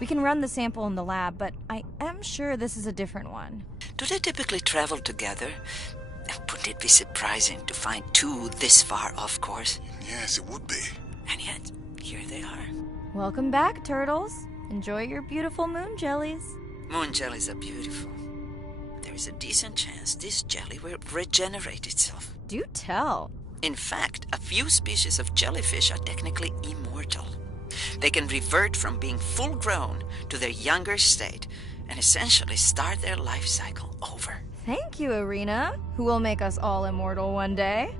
We can run the sample in the lab, but I am sure this is a different one. Do they typically travel together? Wouldn't it be surprising to find two this far off course? Yes, it would be. And yet, here they are. Welcome back, turtles. Enjoy your beautiful moon jellies. Moon jellies are beautiful. There is a decent chance this jelly will regenerate itself. Do tell. In fact, a few species of jellyfish are technically immortal. They can revert from being full-grown to their younger state and essentially start their life cycle over. Thank you, Arena, who will make us all immortal one day.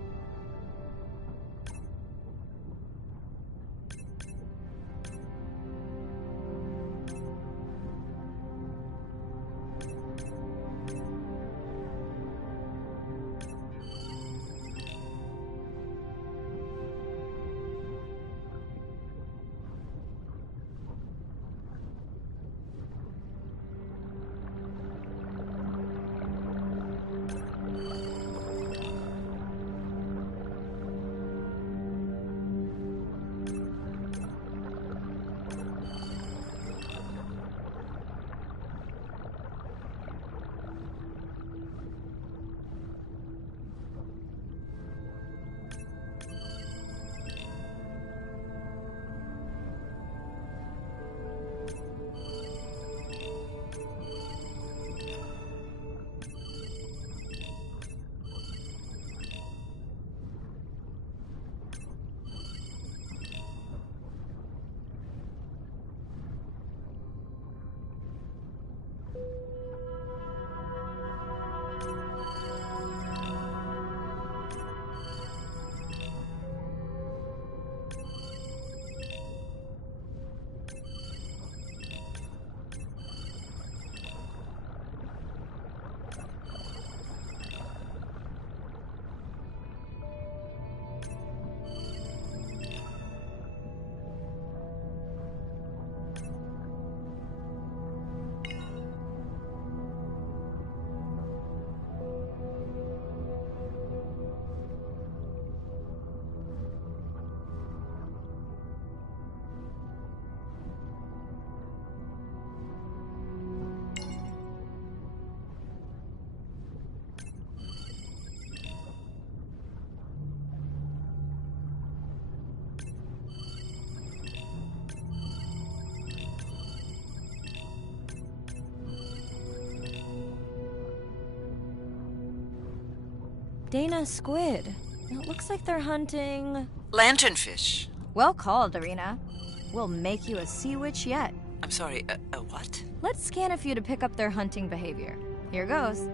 Dana squid. It looks like they're hunting... Lanternfish. Well called, Irina. We'll make you a sea witch yet. I'm sorry, a what? Let's scan a few to pick up their hunting behavior. Here goes.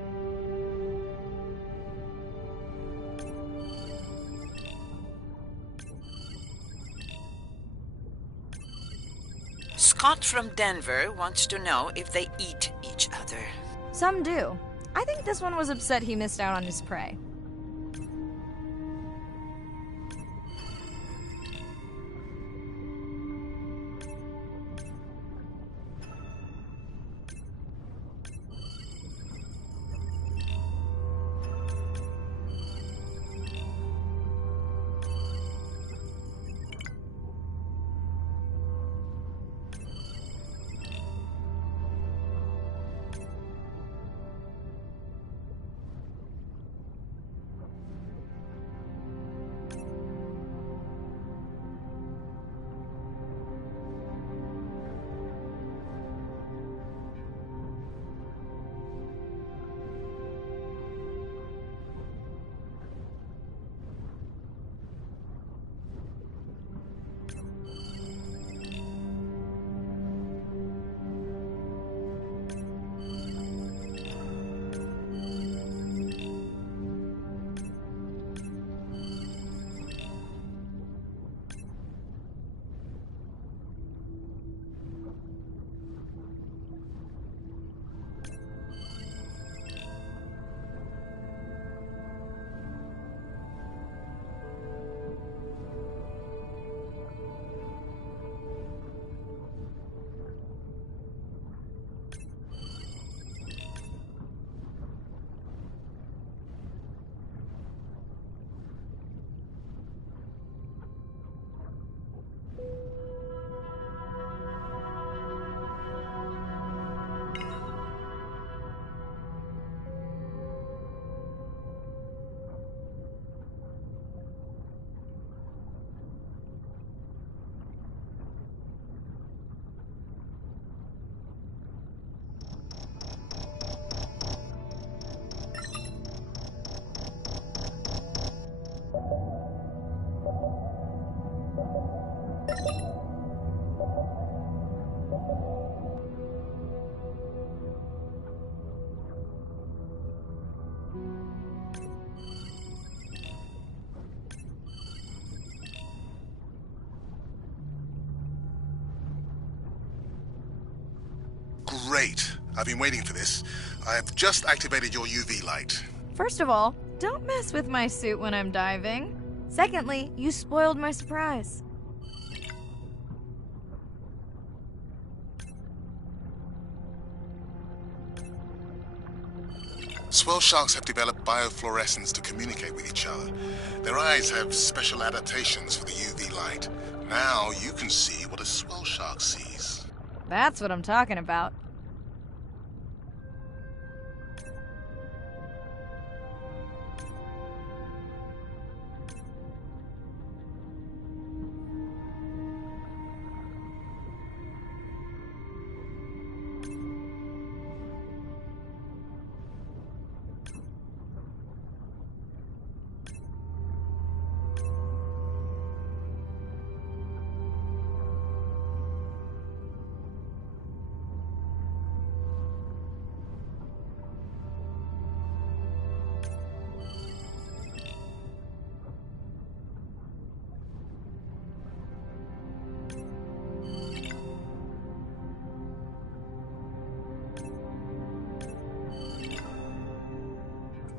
Scott from Denver wants to know if they eat each other. Some do. I think this one was upset he missed out on his prey. Great. I've been waiting for this. I have just activated your UV light. First of all, don't mess with my suit when I'm diving. Secondly, you spoiled my surprise. Swell sharks have developed biofluorescence to communicate with each other. Their eyes have special adaptations for the UV light. Now you can see what a swell shark sees. That's what I'm talking about.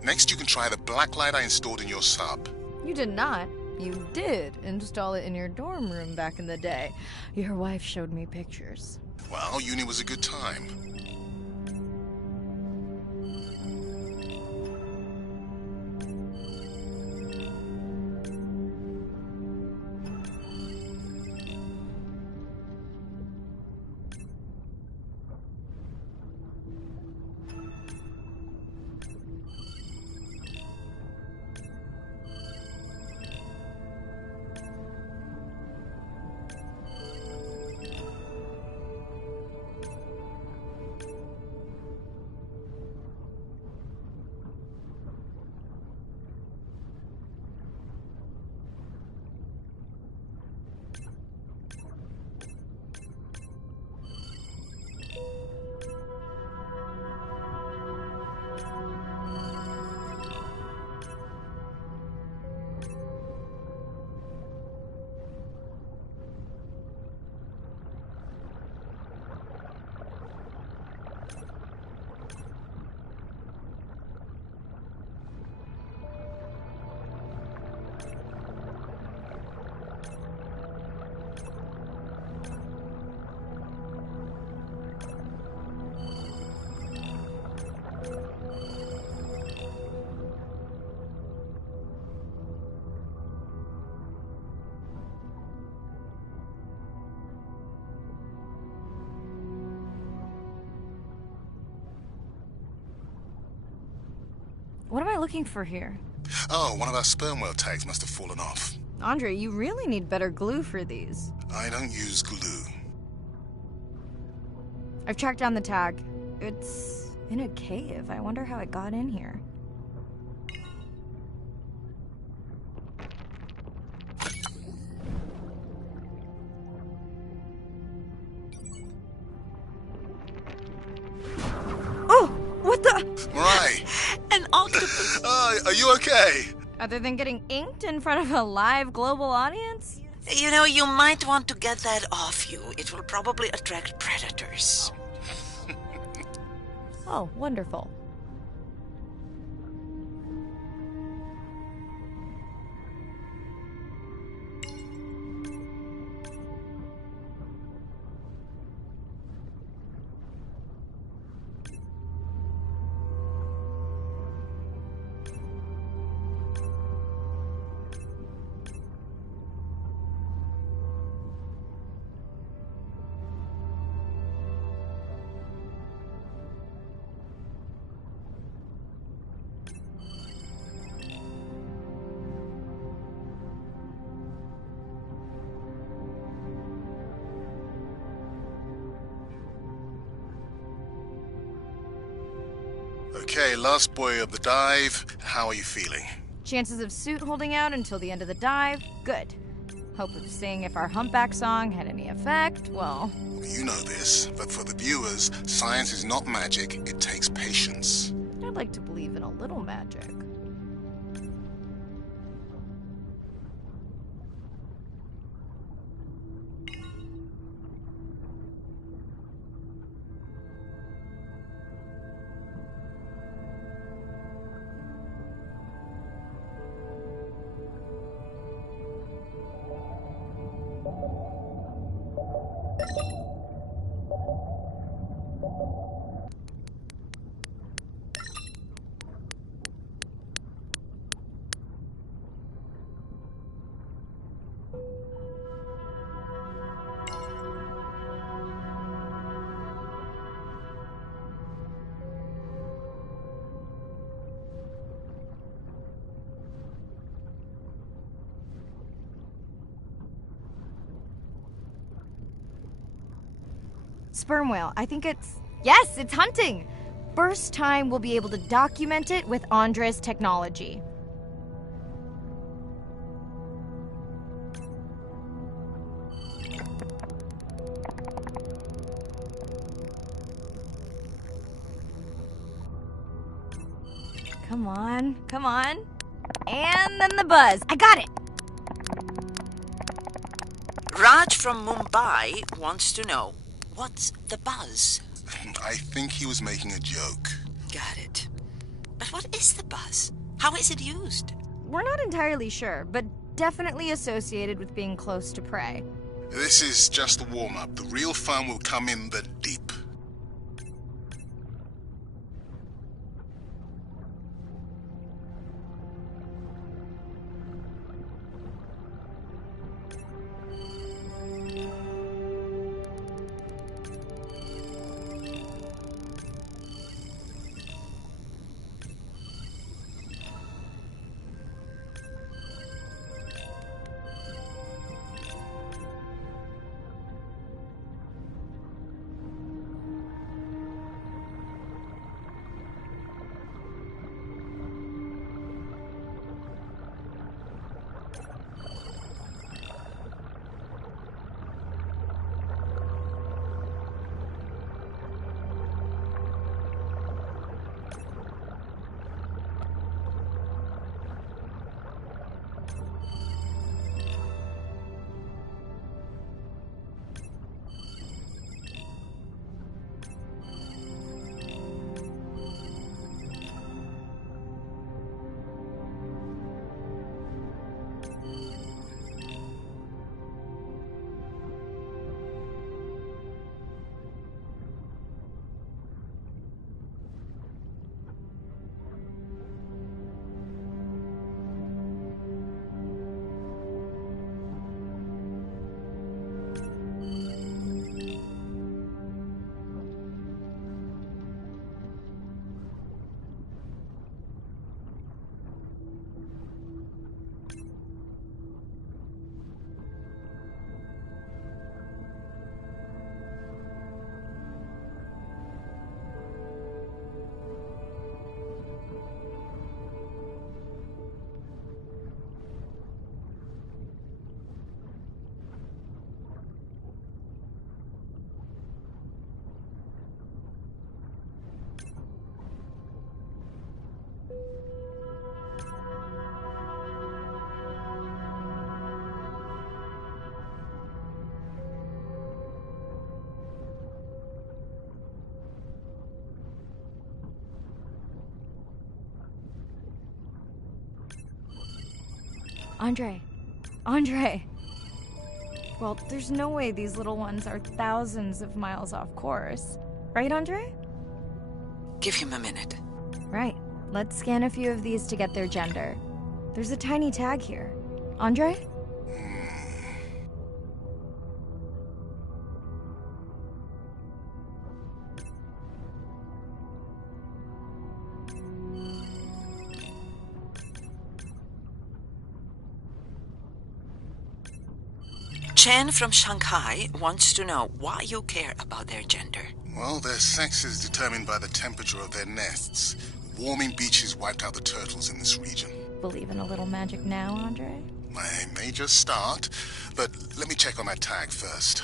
Next, you can try the black light I installed in your sub. You did not. You did install it in your dorm room back in the day. Your wife showed me pictures. Well, uni was a good time. What am I looking for here? Oh, one of our sperm whale tags must have fallen off. Andre, you really need better glue for these. I don't use glue. I've tracked down the tag. It's in a cave. I wonder how it got in here. Oh! What the? Mirai! An octopus. Are you okay? Other than getting inked in front of a live global audience? You know, you might want to get that off you. It will probably attract predators. Oh, wonderful. Okay, last boy of the dive. How are you feeling? Chances of suit holding out until the end of the dive? Good. Hope of seeing if our humpback song had any effect? Well... You know this, but for the viewers, science is not magic, it takes patience. I'd like to believe in a little magic. Sperm whale. I think it's... Yes, it's hunting! First time we'll be able to document it with Andre's technology. Come on, come on. And then the buzz. I got it! Raj from Mumbai wants to know, what's the buzz? I think he was making a joke. Got it. But what is the buzz? How is it used? We're not entirely sure, but definitely associated with being close to prey. This is just the warm-up. The real fun will come in the deep. Andre. Well, there's no way these little ones are thousands of miles off course. Right, Andre? Give him a minute. Right. Let's scan a few of these to get their gender. There's a tiny tag here. Andre? Chen from Shanghai wants to know why you care about their gender. Well, their sex is determined by the temperature of their nests. Warming beaches wiped out the turtles in this region. Believe in a little magic now, Andre? I may just start, but let me check on that tag first.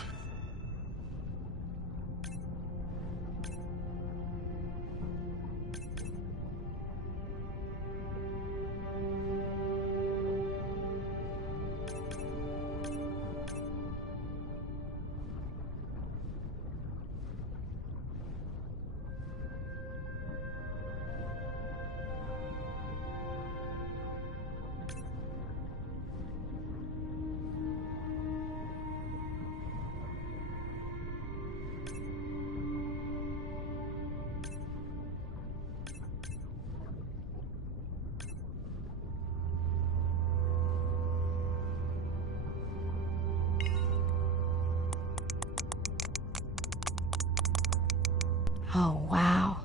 Oh, wow.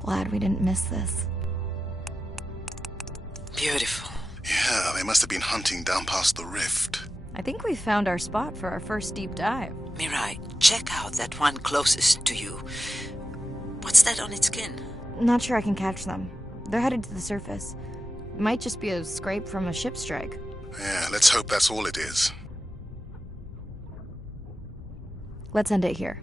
Glad we didn't miss this. Beautiful. Yeah, they must have been hunting down past the rift. I think we found our spot for our first deep dive. Mirai, check out that one closest to you. What's that on its skin? Not sure I can catch them. They're headed to the surface. Might just be a scrape from a ship strike. Yeah, let's hope that's all it is. Let's end it here.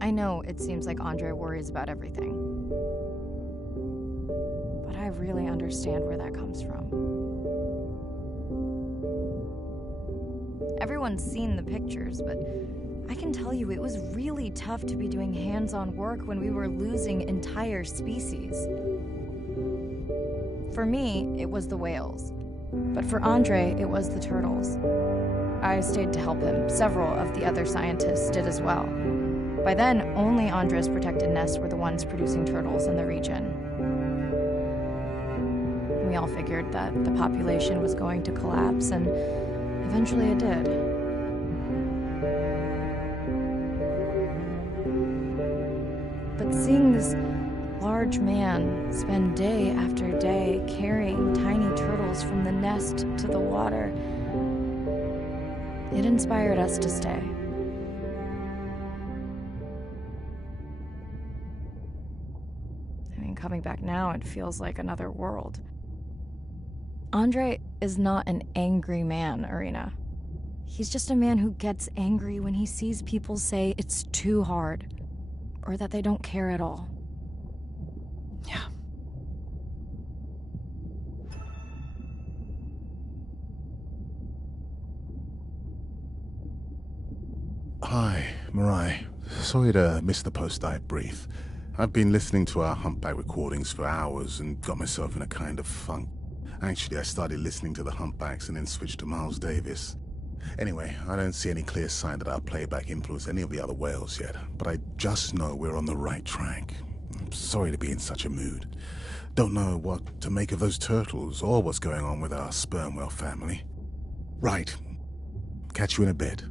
I know it seems like Andre worries about everything. But I really understand where that comes from. Everyone's seen the pictures, but I can tell you it was really tough to be doing hands-on work when we were losing entire species. For me, it was the whales. But for Andre, it was the turtles. I stayed to help him. Several of the other scientists did as well. By then, only Andre's protected nests were the ones producing turtles in the region. We all figured that the population was going to collapse, and eventually it did. But seeing this large man spend day after day carrying tiny turtles from the nest to the water, it inspired us to stay. I mean, coming back now, it feels like another world. Andre is not an angry man, Irina. He's just a man who gets angry when he sees people say it's too hard, or that they don't care at all. Yeah. Hi, Mirai. Sorry to miss the post-dive brief. I've been listening to our humpback recordings for hours and got myself in a kind of funk. Actually, I started listening to the humpbacks and then switched to Miles Davis. Anyway, I don't see any clear sign that our playback influenced any of the other whales yet, but I just know we're on the right track. I'm sorry to be in such a mood. Don't know what to make of those turtles or what's going on with our sperm whale family. Right. Catch you in a bit.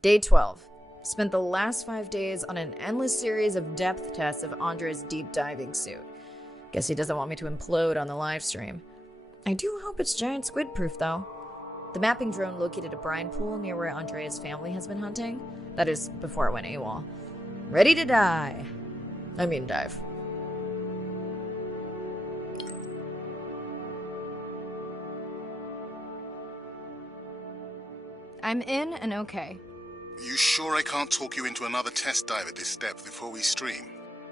Day 12. Spent the last 5 days on an endless series of depth tests of Andre's deep diving suit. Guess he doesn't want me to implode on the live stream. I do hope it's giant squid proof, though. The mapping drone located a brine pool near where Andrea's family has been hunting. That is, before it went AWOL. Ready to dive. I'm in and okay. You sure I can't talk you into another test dive at this depth before we stream?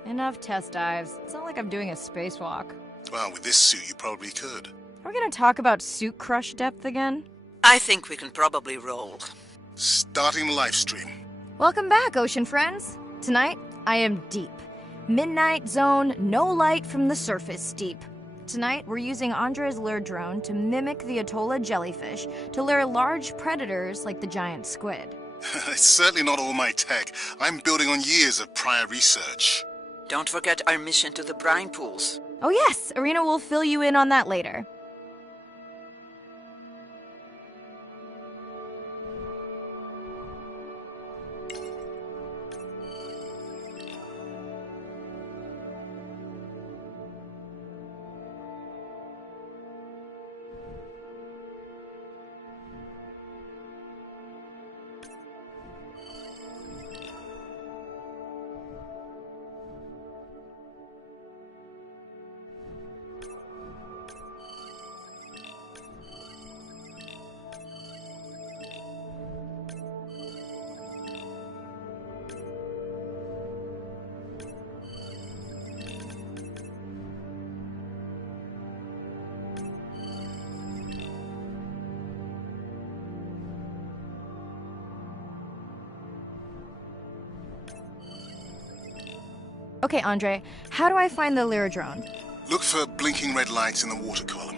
Enough test dives. It's not like I'm doing a spacewalk. Well, with this suit you probably could. Are we gonna talk about suit crush depth again? I think we can probably roll. Starting the live stream. Welcome back, ocean friends. Tonight, I am deep. Midnight zone, no light from the surface deep. Tonight, we're using Andre's lure drone to mimic the Atolla jellyfish to lure large predators like the giant squid. It's certainly not all my tech. I'm building on years of prior research. Don't forget our mission to the brine pools. Oh yes, Irina will fill you in on that later. Okay, Andre, how do I find the lure drone? Look for blinking red lights in the water column.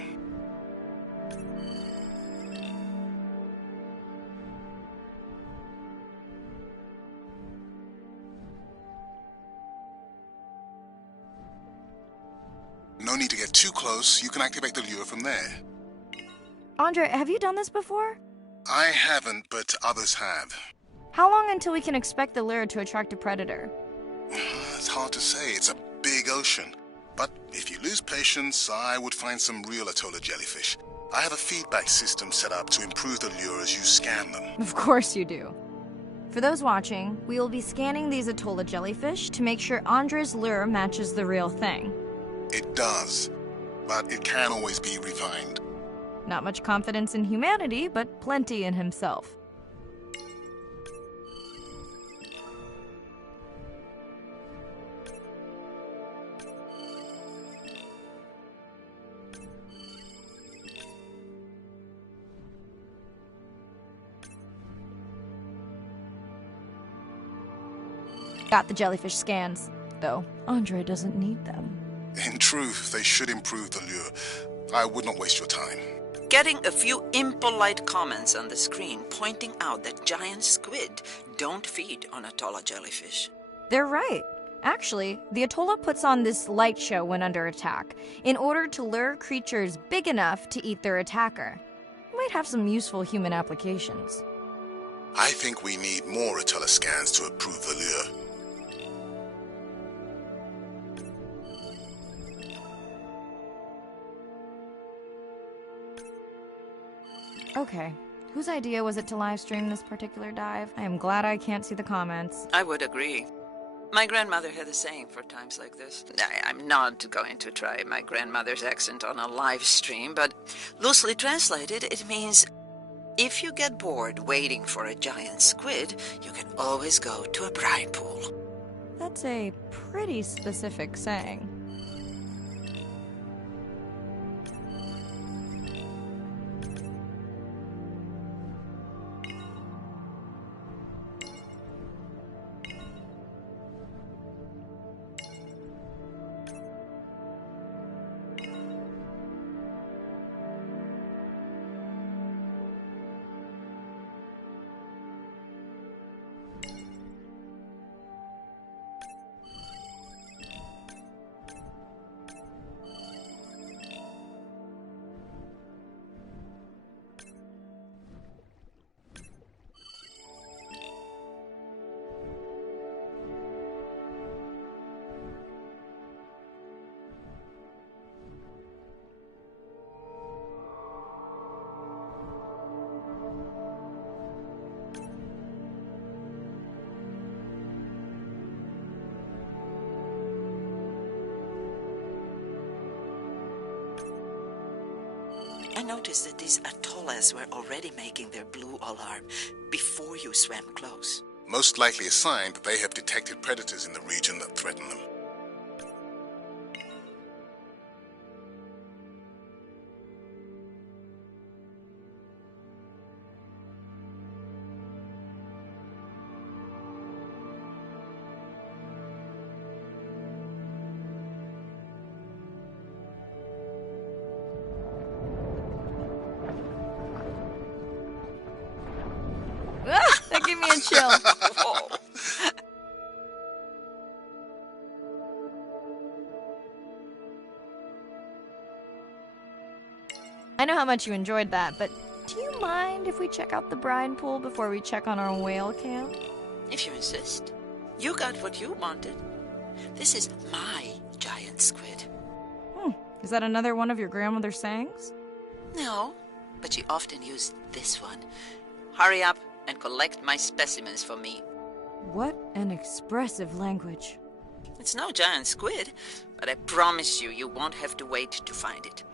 No need to get too close. You can activate the lure from there. Andre, have you done this before? I haven't, but others have. How long until we can expect the lure to attract a predator? It's hard to say. It's a big ocean. But if you lose patience, I would find some real Atolla jellyfish. I have a feedback system set up to improve the lure as you scan them. Of course you do. For those watching, we will be scanning these Atolla jellyfish to make sure Andre's lure matches the real thing. It does, but it can always be refined. Not much confidence in humanity, but plenty in himself. Got the jellyfish scans, though Andre doesn't need them. In truth, they should improve the lure. I would not waste your time. Getting a few impolite comments on the screen pointing out that giant squid don't feed on Atolla jellyfish. They're right. Actually, the Atolla puts on this light show when under attack, in order to lure creatures big enough to eat their attacker. Might have some useful human applications. I think we need more Atolla scans to approve the lure. Okay, whose idea was it to live stream this particular dive? I am glad I can't see the comments. I would agree. My grandmother had a saying for times like this. I'm not going to try my grandmother's accent on a live stream, but loosely translated, it means if you get bored waiting for a giant squid, you can always go to a brine pool. That's a pretty specific saying. I noticed that these atollas were already making their blue alarm before you swam close. Most likely a sign that they have detected predators in the region that threaten them. That gave me a chill. Whoa. I know how much you enjoyed that, but do you mind if we check out the brine pool before we check on our whale camp? If you insist. You got what you wanted. This is my giant squid. Is that another one of your grandmother's sayings? No, but she often used this one. Hurry up and collect my specimens for me. What an expressive language. It's no giant squid, but I promise you, you won't have to wait to find it.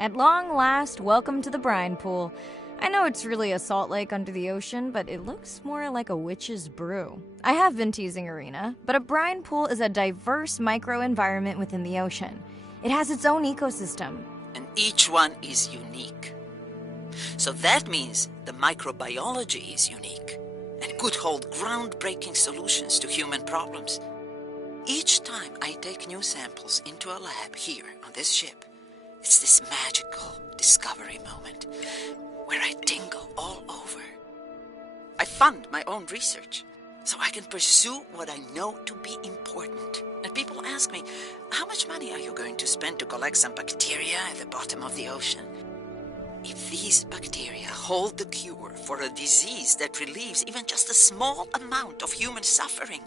At long last, welcome to the brine pool. I know it's really a salt lake under the ocean, but it looks more like a witch's brew. I have been teasing Arena, but a brine pool is a diverse microenvironment within the ocean. It has its own ecosystem. And each one is unique. So that means the microbiology is unique and could hold groundbreaking solutions to human problems. Each time I take new samples into a lab here on this ship, it's this magical discovery moment where I tingle all over. I fund my own research so I can pursue what I know to be important. And people ask me, how much money are you going to spend to collect some bacteria at the bottom of the ocean? If these bacteria hold the cure for a disease that relieves even just a small amount of human suffering,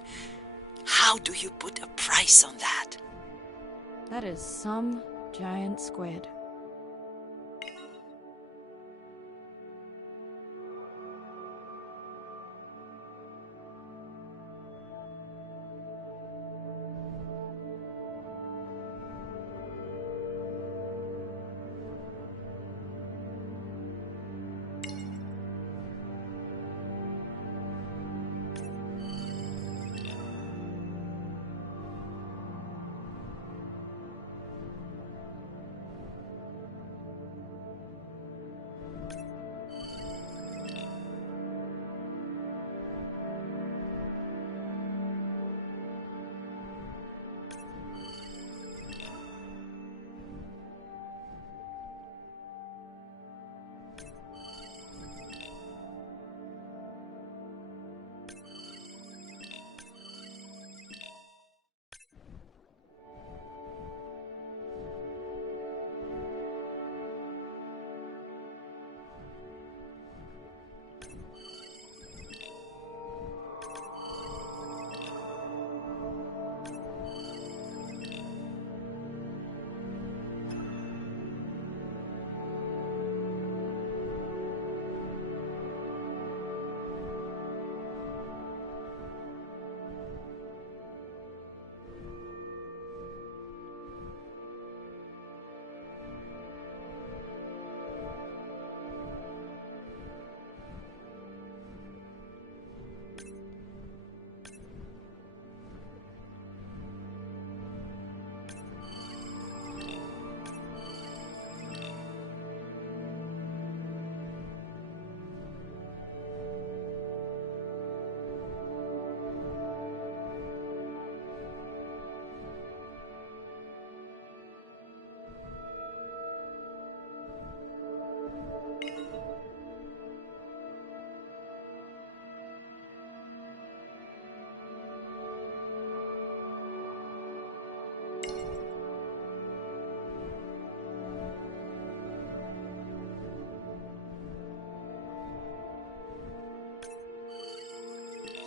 how do you put a price on that? That is some giant squid.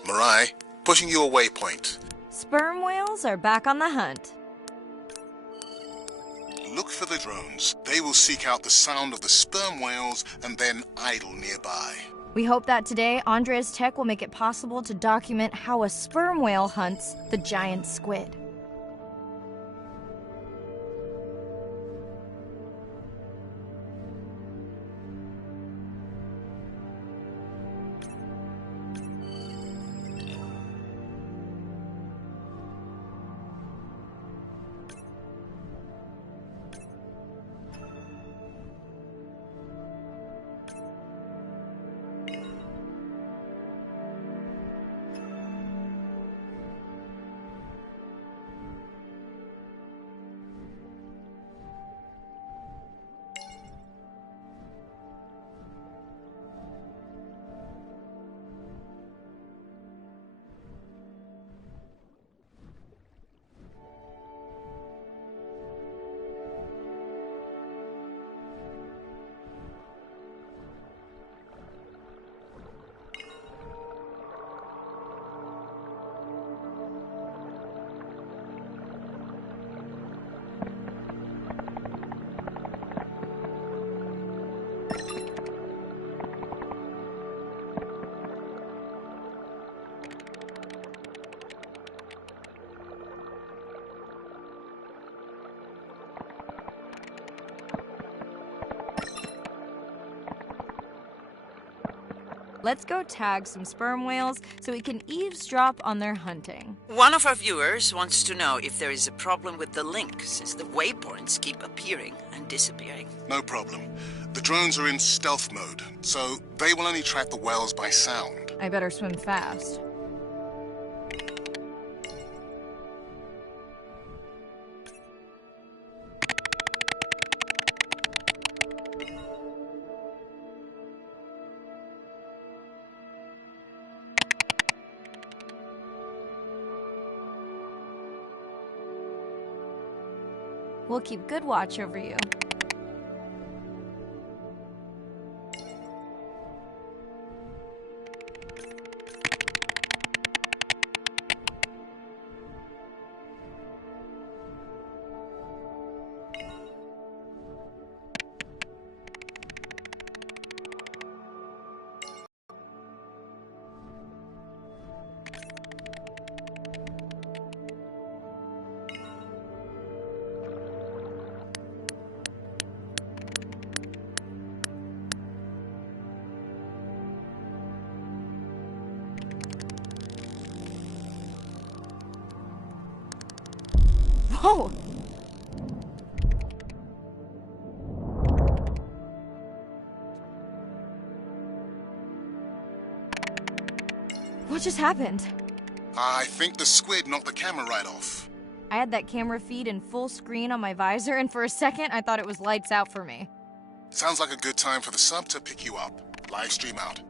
Mirai, pushing your waypoint. Sperm whales are back on the hunt. Look for the drones. They will seek out the sound of the sperm whales and then idle nearby. We hope that today, Andrea's tech will make it possible to document how a sperm whale hunts the giant squid. let's go tag some sperm whales so we can eavesdrop on their hunting. One of our viewers wants to know if there is a problem with the link, since the waypoints keep appearing and disappearing. No problem. The drones are in stealth mode, so they will only track the whales by sound. I better swim fast. We'll keep good watch over you. Whoa! What just happened? I think the squid knocked the camera right off. I had that camera feed in full screen on my visor, and for a second I thought it was lights out for me. Sounds like a good time for the sub to pick you up. Live stream out.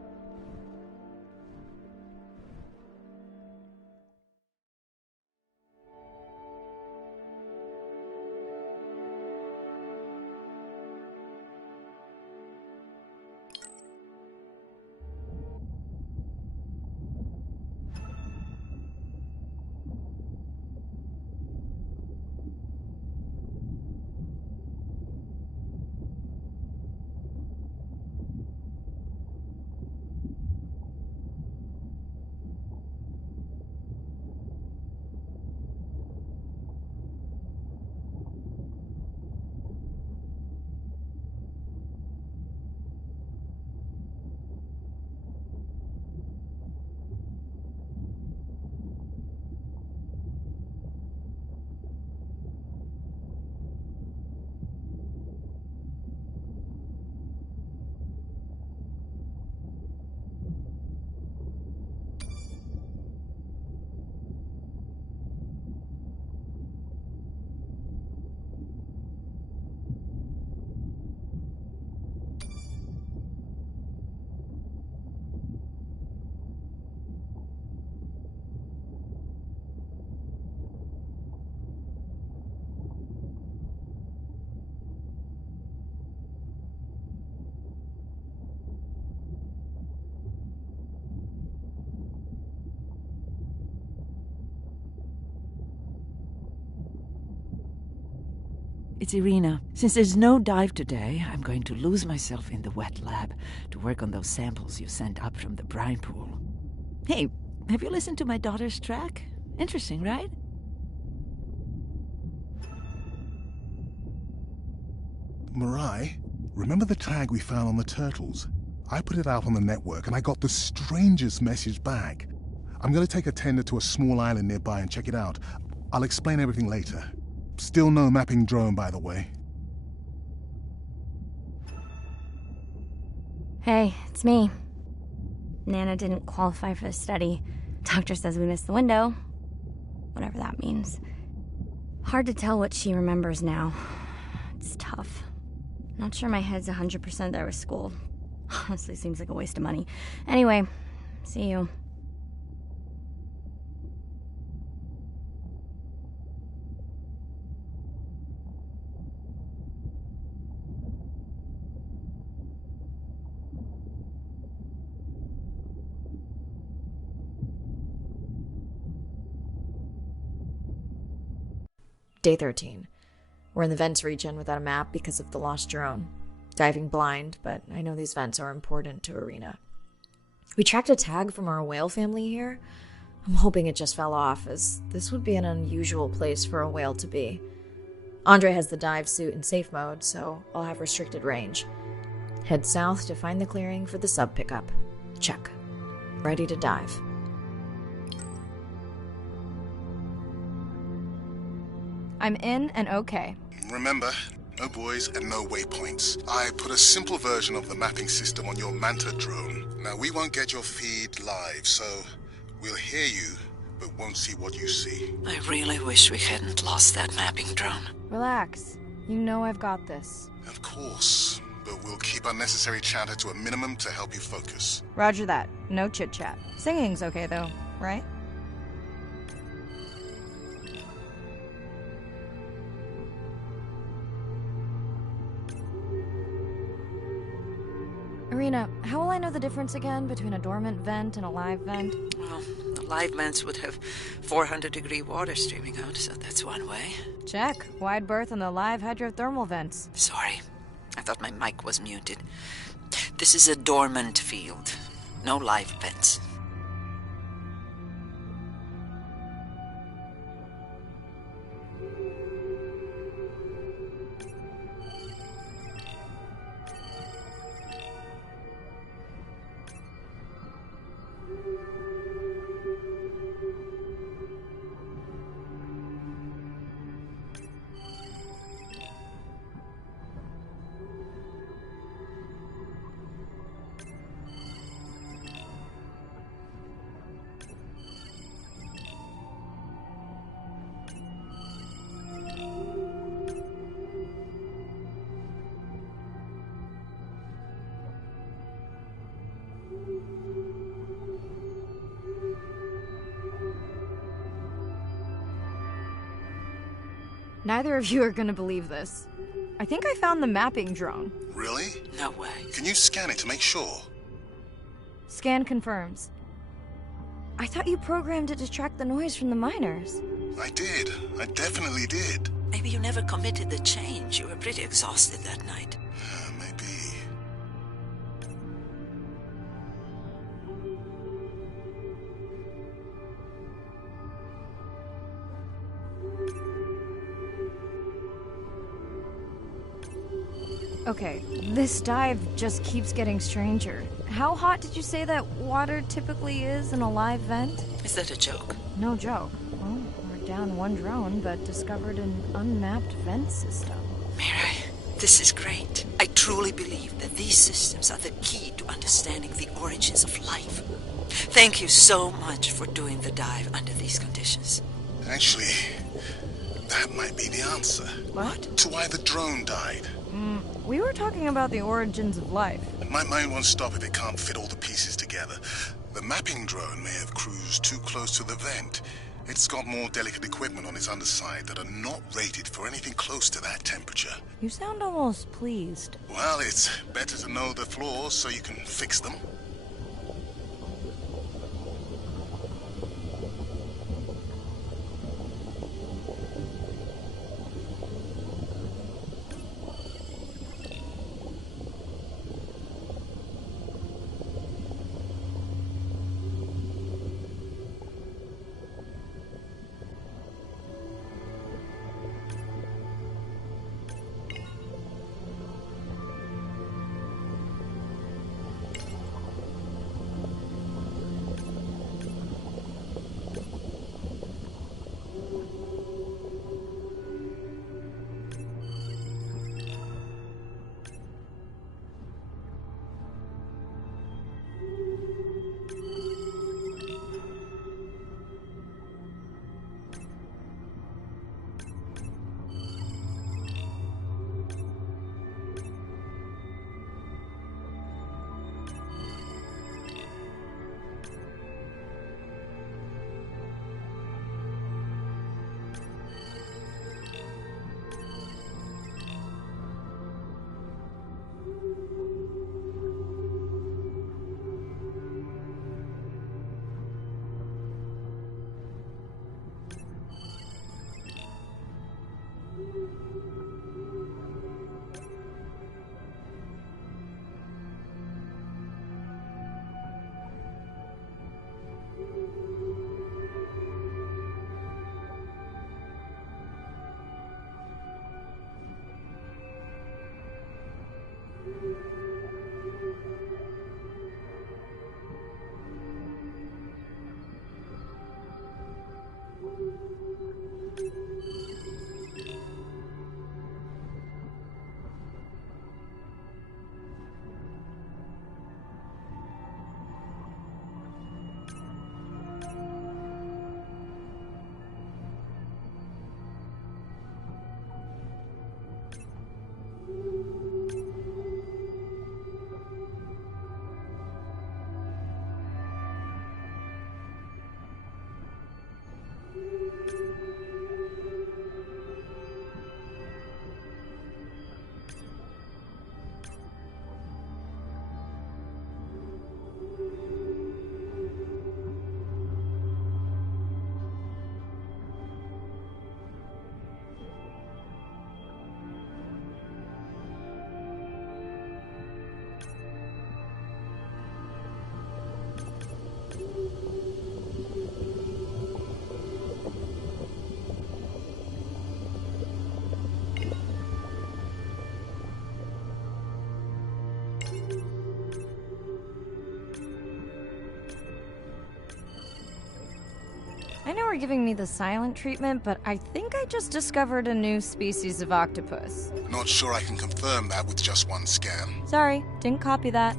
It's Irina. Since there's no dive today, I'm going to lose myself in the wet lab to work on those samples you sent up from the brine pool. Hey, have you listened to my daughter's track? Interesting, right? Mirai, remember the tag we found on the turtles? I put it out on the network and I got the strangest message back. I'm going to take a tender to a small island nearby and check it out. I'll explain everything later. Still no mapping drone, by the way. Hey, it's me. Nana didn't qualify for the study. Doctor says we missed the window. Whatever that means. Hard to tell what she remembers now. It's tough. Not sure my head's 100% there with school. Honestly, seems like a waste of money. Anyway, see you. Day 13. We're in the vents region without a map because of the lost drone. Diving blind, but I know these vents are important to Irina. We tracked a tag from our whale family here. I'm hoping it just fell off, as this would be an unusual place for a whale to be. Andre has the dive suit in safe mode, so I'll have restricted range. Head south to find the clearing for the sub pickup. Check. Ready to dive. I'm in and okay. Remember, no buoys and no waypoints. I put a simple version of the mapping system on your Manta drone. Now, we won't get your feed live, so we'll hear you, but won't see what you see. I really wish we hadn't lost that mapping drone. Relax. You know I've got this. Of course, but we'll keep unnecessary chatter to a minimum to help you focus. Roger that. No chit-chat. Singing's okay, though, right? Irina, how will I know the difference again between a dormant vent and a live vent? Well, the live vents would have 400-degree water streaming out, so that's one way. Check. Wide berth on the live hydrothermal vents. Sorry, I thought my mic was muted. This is a dormant field. No live vents. Neither of you are gonna believe this. I think I found the mapping drone. Really? No way. Can you scan it to make sure? Scan confirms. I thought you programmed it to track the noise from the miners. I did. I definitely did. Maybe you never committed the change. You were pretty exhausted that night. Maybe. Okay, this dive just keeps getting stranger. How hot did you say that water typically is in a live vent? Is that a joke? No joke. Well, we're down one drone, but discovered an unmapped vent system. Mirai, this is great. I truly believe that these systems are the key to understanding the origins of life. Thank you so much for doing the dive under these conditions. Actually, that might be the answer. What? To why the drone died. We were talking about the origins of life. My mind won't stop if it can't fit all the pieces together. The mapping drone may have cruised too close to the vent. It's got more delicate equipment on its underside that are not rated for anything close to that temperature. You sound almost pleased. Well, it's better to know the flaws so you can fix them. I know we're giving me the silent treatment, but I think I just discovered a new species of octopus. Not sure I can confirm that with just one scan. Sorry, didn't copy that.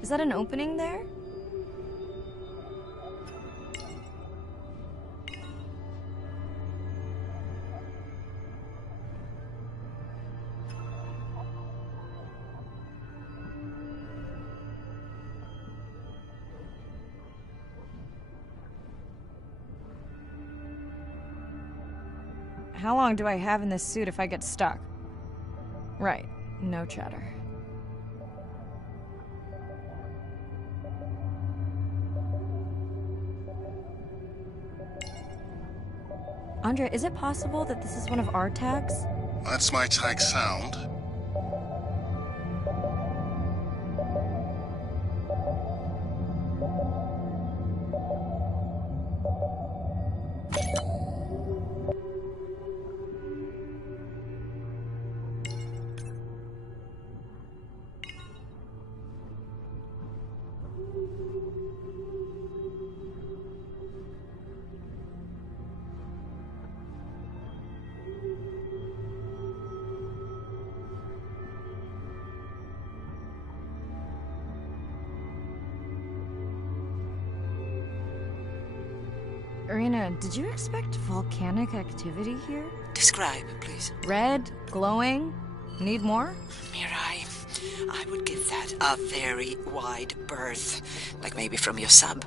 Is that an opening there? How long do I have in this suit if I get stuck? Right, no chatter. Andrea, is it possible that this is one of our tags? That's my tag sound. Irina, did you expect volcanic activity here? Describe, please. Red, glowing. Need more? Mirai, I would give that a very wide berth. Like maybe from your sub.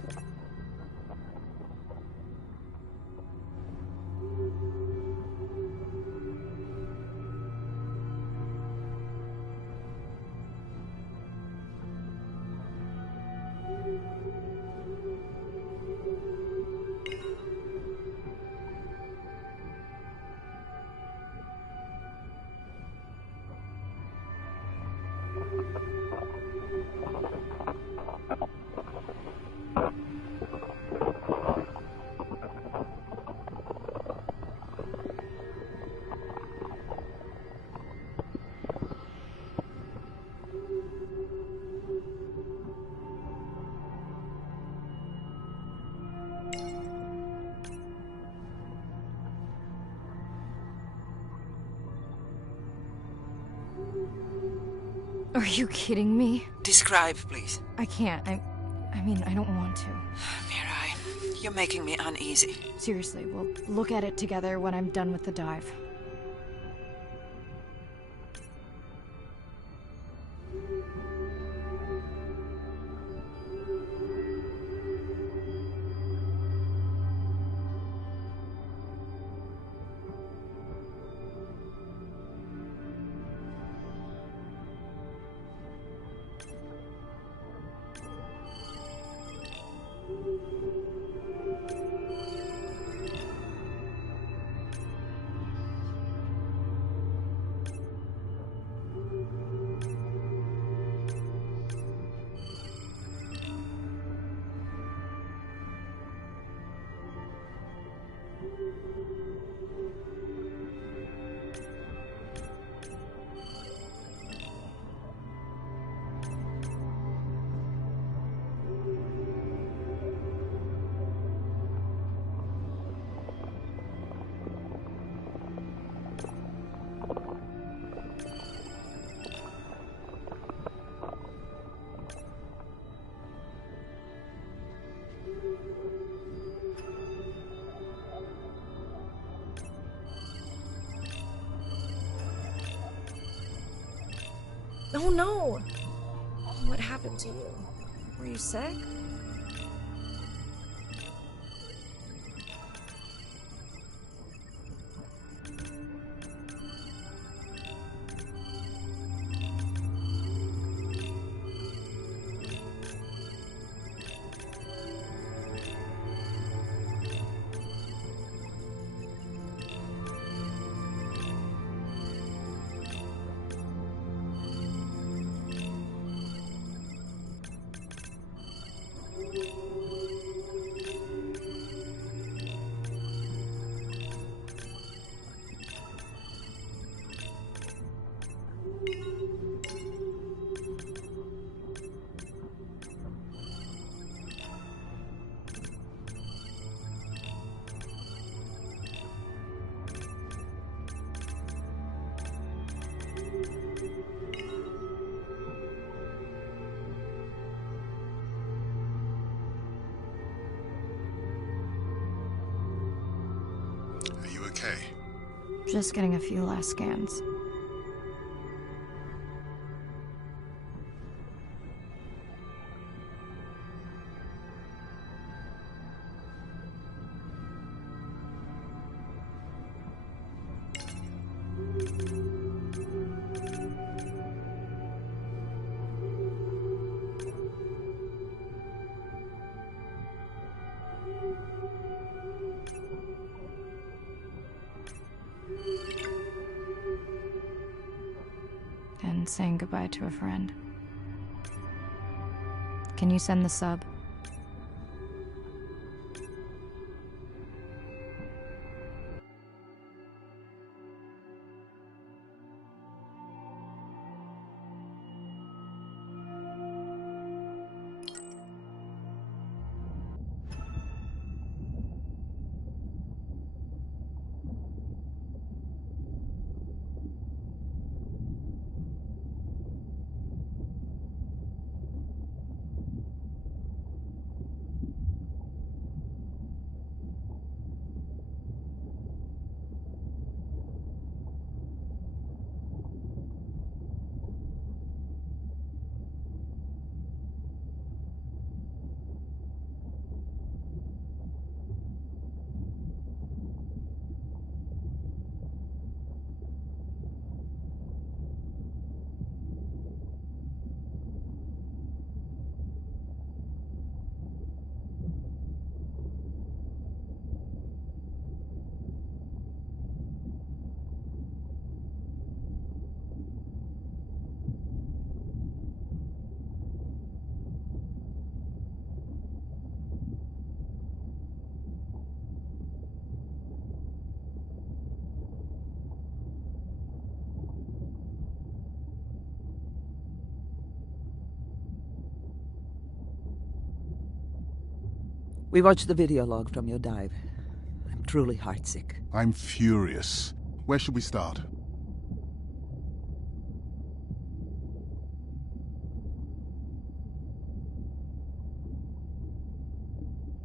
Are you kidding me? Describe, please. I can't. I mean, I don't want to. Mirai, you're making me uneasy. Seriously, we'll look at it together when I'm done with the dive. Oh no! What happened to you? Were you sick? okay? Just getting a few last scans. And saying goodbye to a friend. Can you send the sub? We watched the video log from your dive. I'm truly heartsick. I'm furious. Where should we start?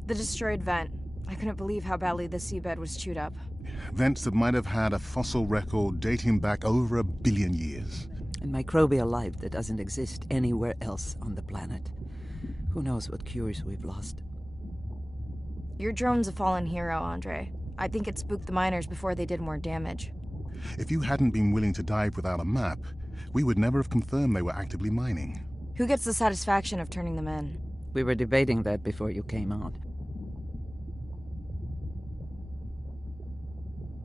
The destroyed vent. I couldn't believe how badly the seabed was chewed up. Vents that might have had a fossil record dating back over 1 billion years. And microbial life that doesn't exist anywhere else on the planet. Who knows what cures we've lost. Your drone's a fallen hero, Andre. I think it spooked the miners before they did more damage. If you hadn't been willing to dive without a map, we would never have confirmed they were actively mining. Who gets the satisfaction of turning them in? We were debating that before you came on.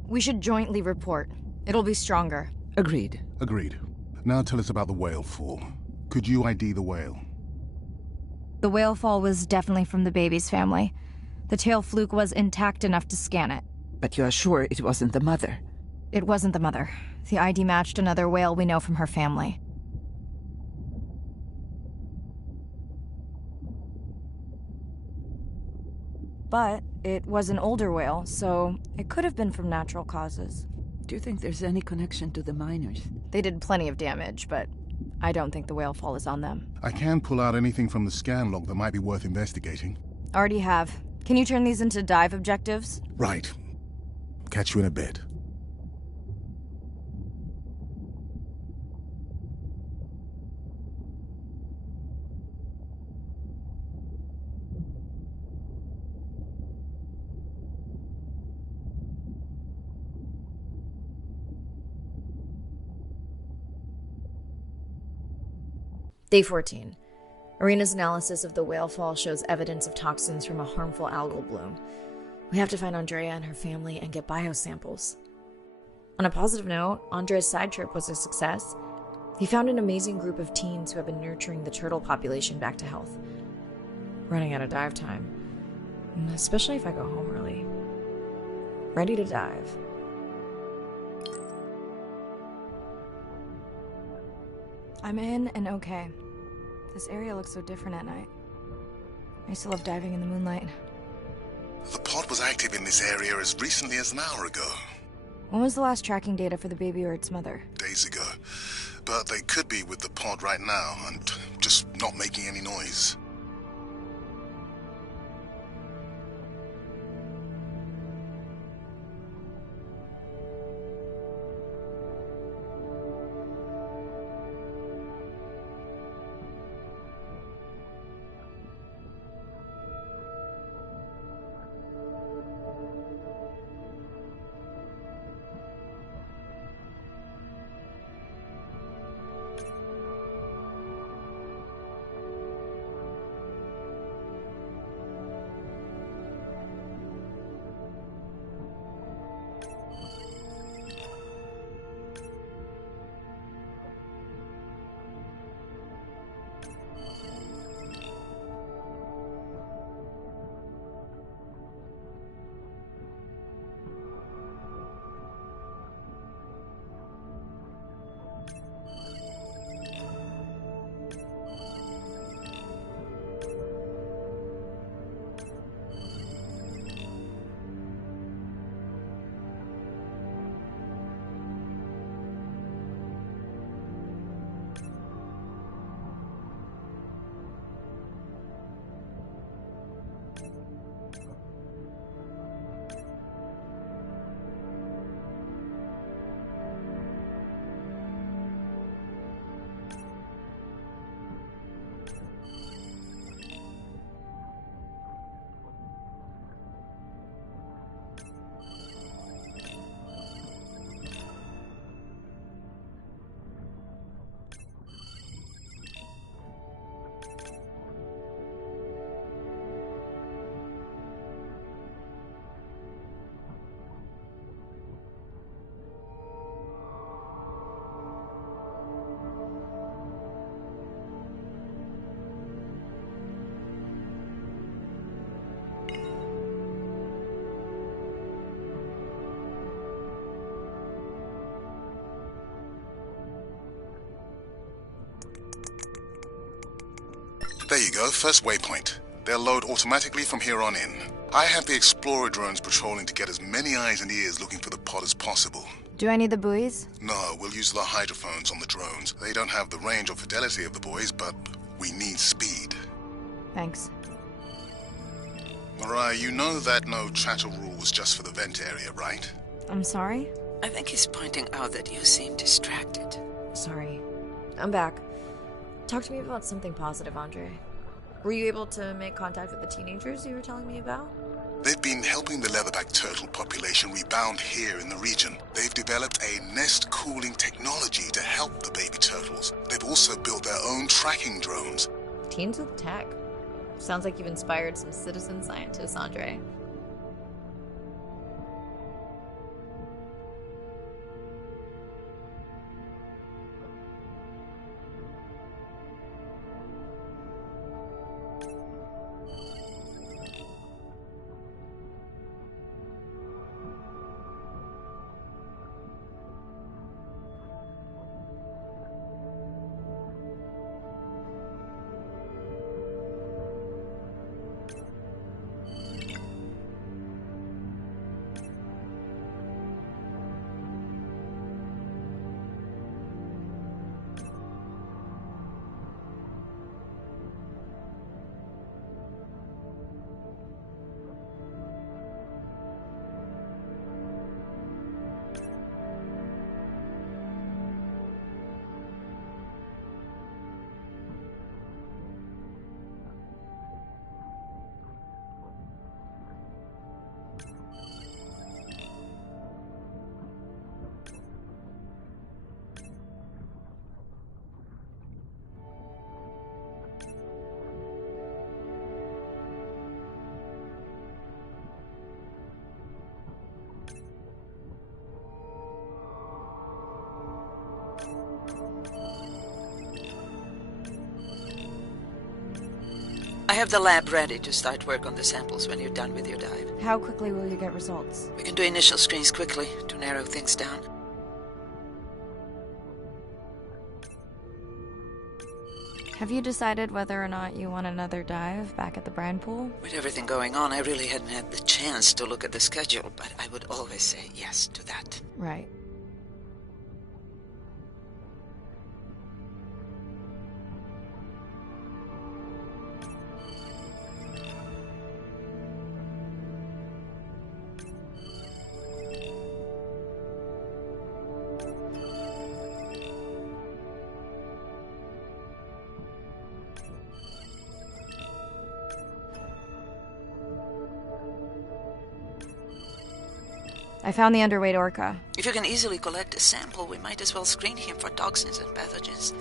We should jointly report. It'll be stronger. Agreed. Agreed. Now tell us about the whale fall. Could you ID the whale? The whale fall was definitely from the baby's family. The tail fluke was intact enough to scan it. But you are sure it wasn't the mother? It wasn't the mother. The ID matched another whale we know from her family. But it was an older whale, so it could have been from natural causes. Do you think there's any connection to the miners? They did plenty of damage, but I don't think the whale fall is on them. I can pull out anything from the scan log that might be worth investigating. Already have. Can you turn these into dive objectives? Right. Catch you in a bit. Day 14. Arena's analysis of the whale fall shows evidence of toxins from a harmful algal bloom. We have to find Andrea and her family and get biosamples. On a positive note, Andrea's side trip was a success. He found an amazing group of teens who have been nurturing the turtle population back to health. Running out of dive time, especially if I go home early. Ready to dive. I'm in and okay. This area looks so different at night. I used to love diving in the moonlight. The pod was active in this area as recently as an hour ago. When was the last tracking data for the baby or its mother? Days ago. But they could be with the pod right now and just not making any noise. There you go, first waypoint. They'll load automatically from here on in. I have the Explorer drones patrolling to get as many eyes and ears looking for the pod as possible. Do I need the buoys? No, we'll use the hydrophones on the drones. They don't have the range or fidelity of the boys, but we need speed. Thanks. Mariah, you know that no chatter rule was just for the vent area, right? I'm sorry? I think he's pointing out that you seem distracted. Sorry. I'm back. Talk to me about something positive, Andre. Were you able to make contact with the teenagers you were telling me about? They've been helping the leatherback turtle population rebound here in the region. They've developed a nest cooling technology to help the baby turtles. They've also built their own tracking drones. Teens with tech. Sounds like you've inspired some citizen scientists, Andre. I have the lab ready to start work on the samples when you're done with your dive. How quickly will you get results? We can do initial screens quickly to narrow things down. Have you decided whether or not you want another dive back at the brine pool? With everything going on, I really hadn't had the chance to look at the schedule, but I would always say yes to that. Right. I found the underweight orca. If you can easily collect a sample, we might as well screen him for toxins and pathogens.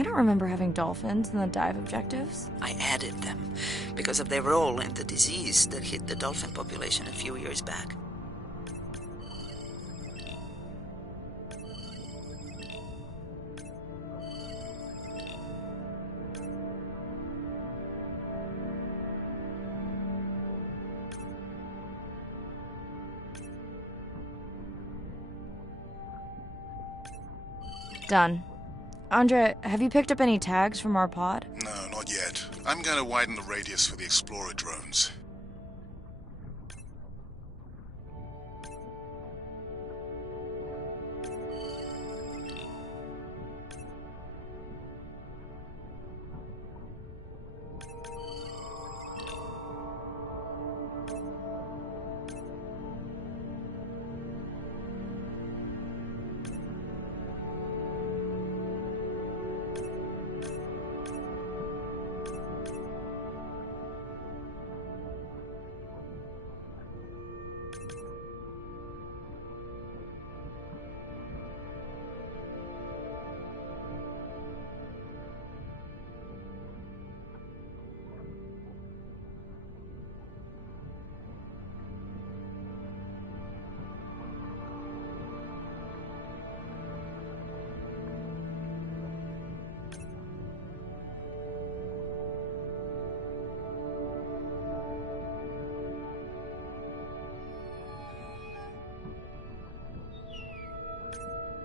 I don't remember having dolphins in the dive objectives. I added them because of their role in the disease that hit the dolphin population a few years back. Done. Andre, have you picked up any tags from our pod? No, not yet. I'm going to widen the radius for the Explorer drones.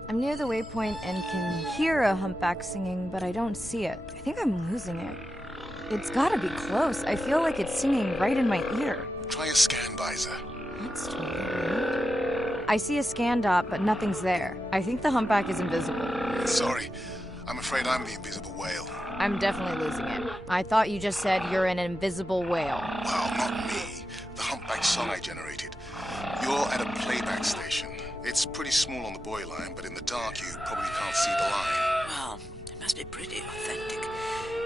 I'm near the waypoint and can hear a humpback singing, but I don't see it. I think I'm losing it. It's gotta be close. I feel like it's singing right in my ear. Try a scan visor. That's totally weird. I see a scan dot, but nothing's there. I think the humpback is invisible. Sorry, I'm afraid I'm the invisible whale. I'm definitely losing it. I thought you just said you're an invisible whale. Well, not me. The humpback song I generated. You're at a playback station. It's pretty small on the buoy line, but in the dark you probably can't see the line. Well, it must be pretty authentic.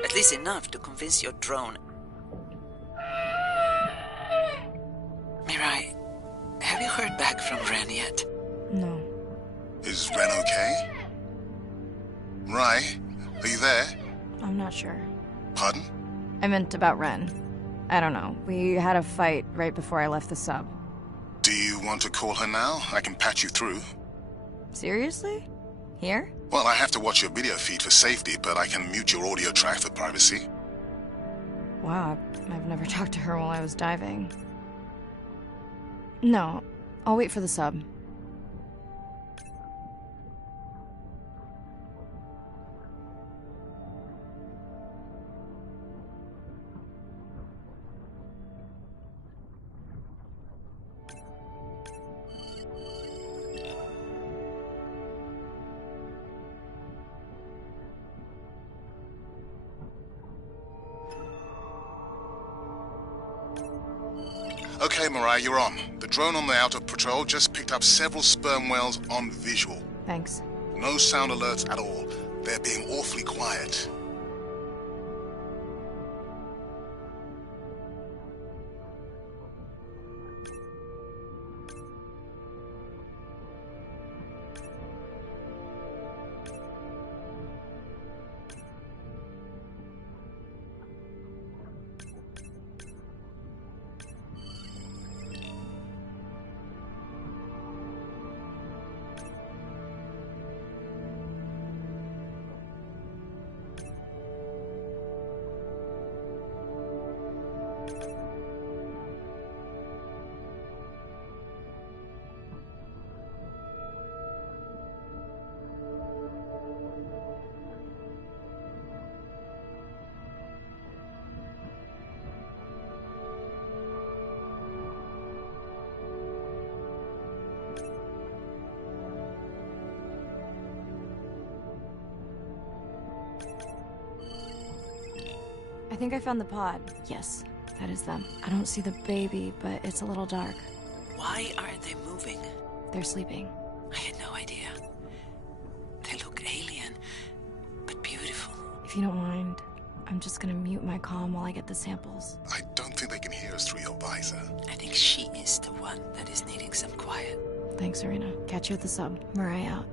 At least enough to convince your drone. Mirai, have you heard back from Ren yet? No. Is Ren okay? Rai, are you there? I'm not sure. Pardon? I meant about Ren. I don't know. We had a fight right before I left the sub. Do you want to call her now? I can patch you through. Seriously? Here? Well, I have to watch your video feed for safety, but I can mute your audio track for privacy. Wow, I've never talked to her while I was diving. No, I'll wait for the sub. Okay, Mirai, you're on. The drone on the outer patrol just picked up several sperm whales on visual. Thanks. No sound alerts at all. They're being awfully quiet. I think I found the pod. Yes, that is them. I don't see the baby, but it's a little dark. Why aren't they moving? They're sleeping. I had no idea. They look alien, but beautiful. If you don't mind, I'm just gonna mute my comm while I get the samples. I don't think they can hear us through your visor. I think she is the one that is needing some quiet. Thanks, Serena. Catch you at the sub. Mirai out.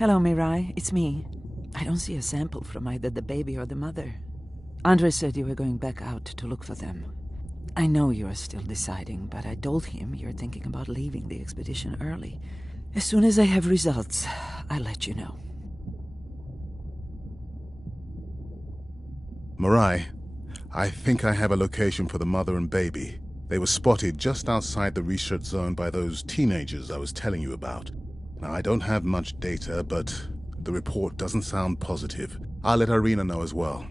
Hello, Mirai. It's me. I don't see a sample from either the baby or the mother. Andre said you were going back out to look for them. I know you are still deciding, but I told him you're thinking about leaving the expedition early. As soon as I have results, I'll let you know. Mirai, I think I have a location for the mother and baby. They were spotted just outside the research zone by those teenagers I was telling you about. Now, I don't have much data, but the report doesn't sound positive. I'll let Irina know as well.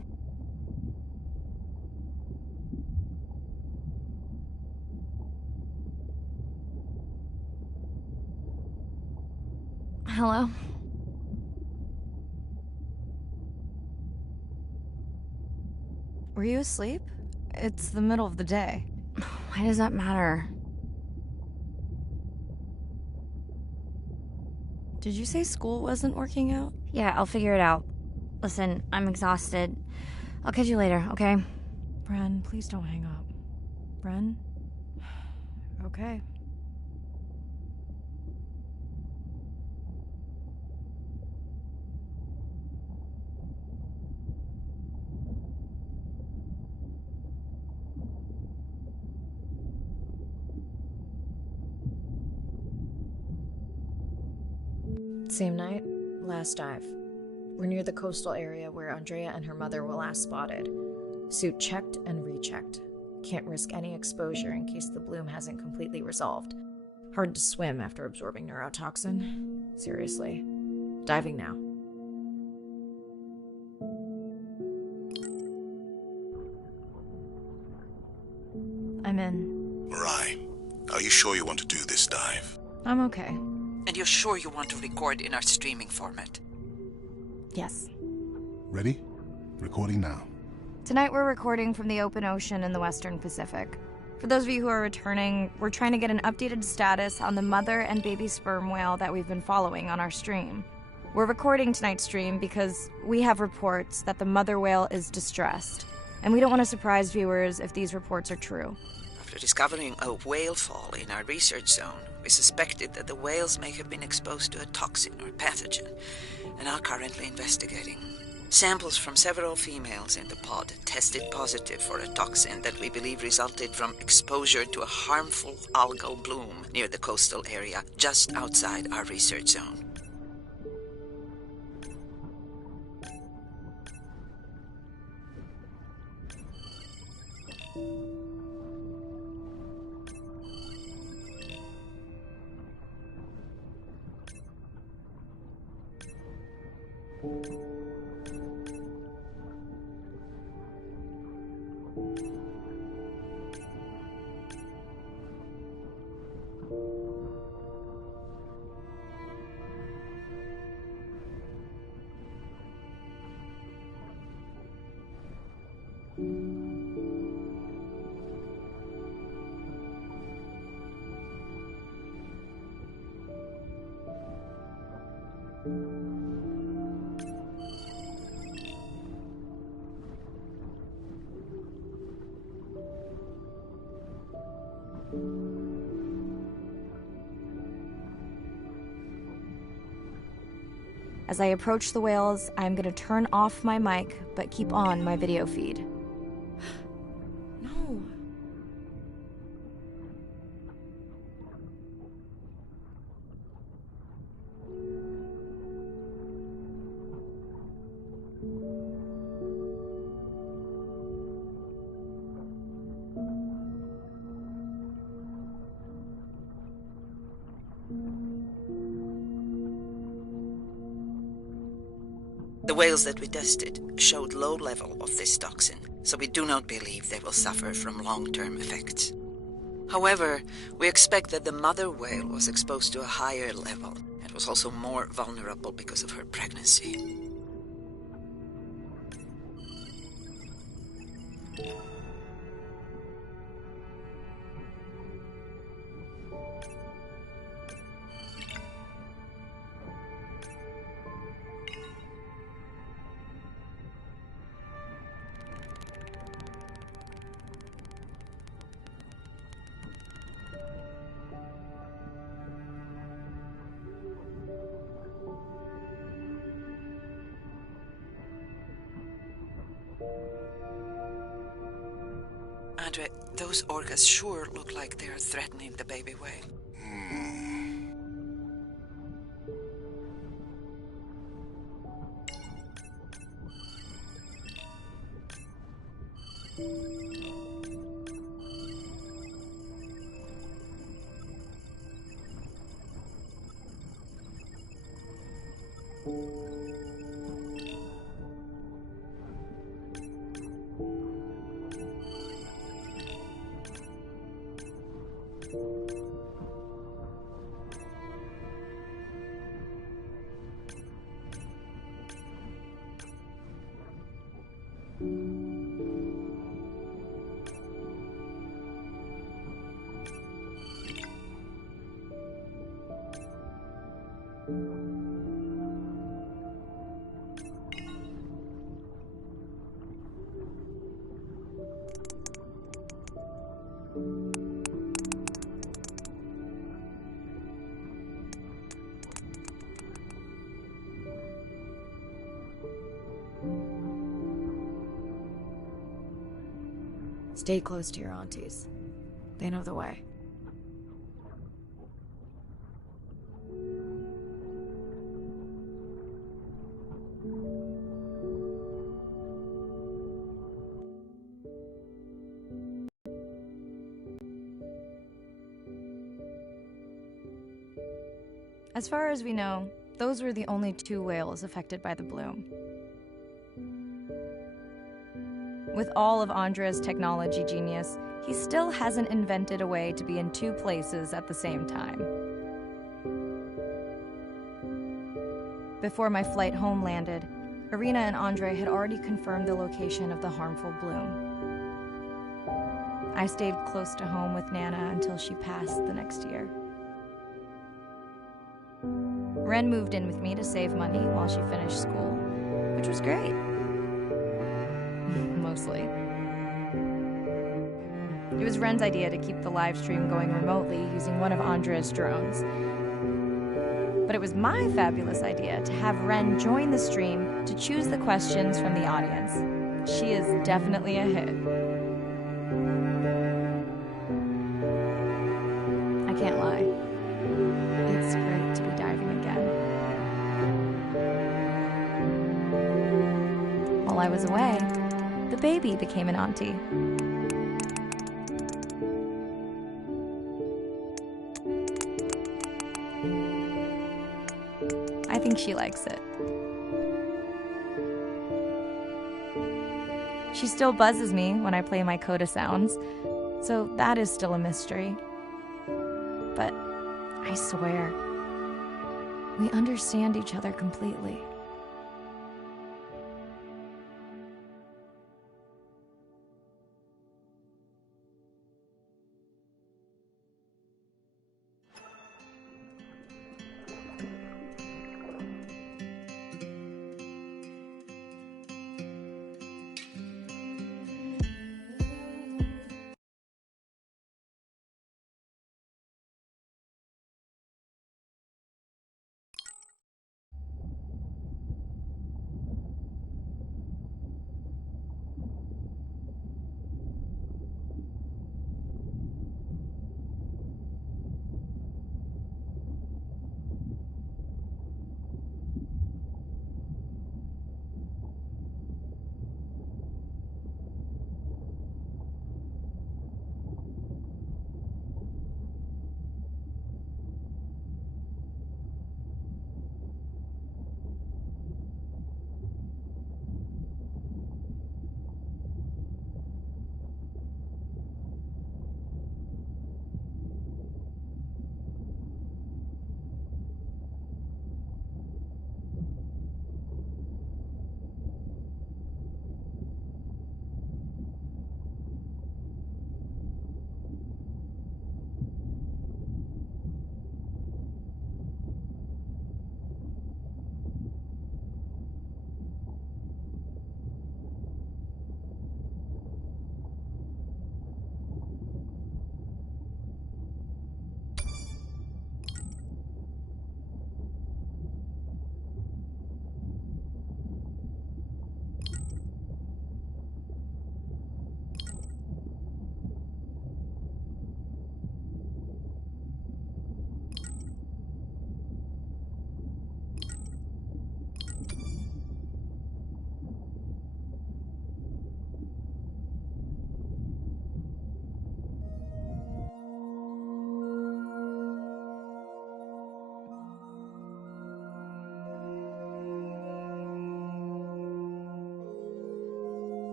Hello? Were you asleep? It's the middle of the day. Why does that matter? Did you say school wasn't working out? Yeah, I'll figure it out. Listen, I'm exhausted. I'll catch you later, okay? Bren, please don't hang up. Bren? Okay. Same night, last dive. We're near the coastal area where Andrea and her mother were last spotted. Suit checked and rechecked. Can't risk any exposure in case the bloom hasn't completely resolved. Hard to swim after absorbing neurotoxin. Seriously. Diving now. I'm in. Mirai, are you sure you want to do this dive? I'm okay. And you're sure you want to record in our streaming format? Yes. Ready? Recording now. Tonight we're recording from the open ocean in the Western Pacific. For those of you who are returning, we're trying to get an updated status on the mother and baby sperm whale that we've been following on our stream. We're recording tonight's stream because we have reports that the mother whale is distressed, and we don't want to surprise viewers if these reports are true. After discovering a whale fall in our research zone, we suspected that the whales may have been exposed to a toxin or pathogen, and are currently investigating. Samples from several females in the pod tested positive for a toxin that we believe resulted from exposure to a harmful algal bloom near the coastal area just outside our research zone. As I approach the whales, I'm going to turn off my mic, but keep on my video feed. No. The whales that we tested showed low level of this toxin, so we do not believe they will suffer from long-term effects. However, we expect that the mother whale was exposed to a higher level and was also more vulnerable because of her pregnancy. Those orcas sure look like they are threatening the baby whale. Stay close to your aunties. They know the way. As far as we know, those were the only 2 whales affected by the bloom. With all of Andrea's technology genius, he still hasn't invented a way to be in 2 places at the same time. Before my flight home landed, Irina and Andre had already confirmed the location of the harmful bloom. I stayed close to home with Nana until she passed the next year. Ren moved in with me to save money while she finished school, which was great. Mostly. It was Ren's idea to keep the live stream going remotely using one of Andrea's drones. But it was my fabulous idea to have Ren join the stream to choose the questions from the audience. She is definitely a hit. I can't lie. It's great to be diving again. While I was away, the baby became an auntie. I think she likes it. She still buzzes me when I play my coda sounds, so that is still a mystery. But I swear, we understand each other completely.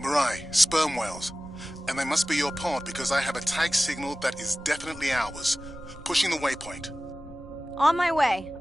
Mirai, sperm whales. And they must be your pod because I have a tag signal that is definitely ours. Pushing the waypoint. On my way.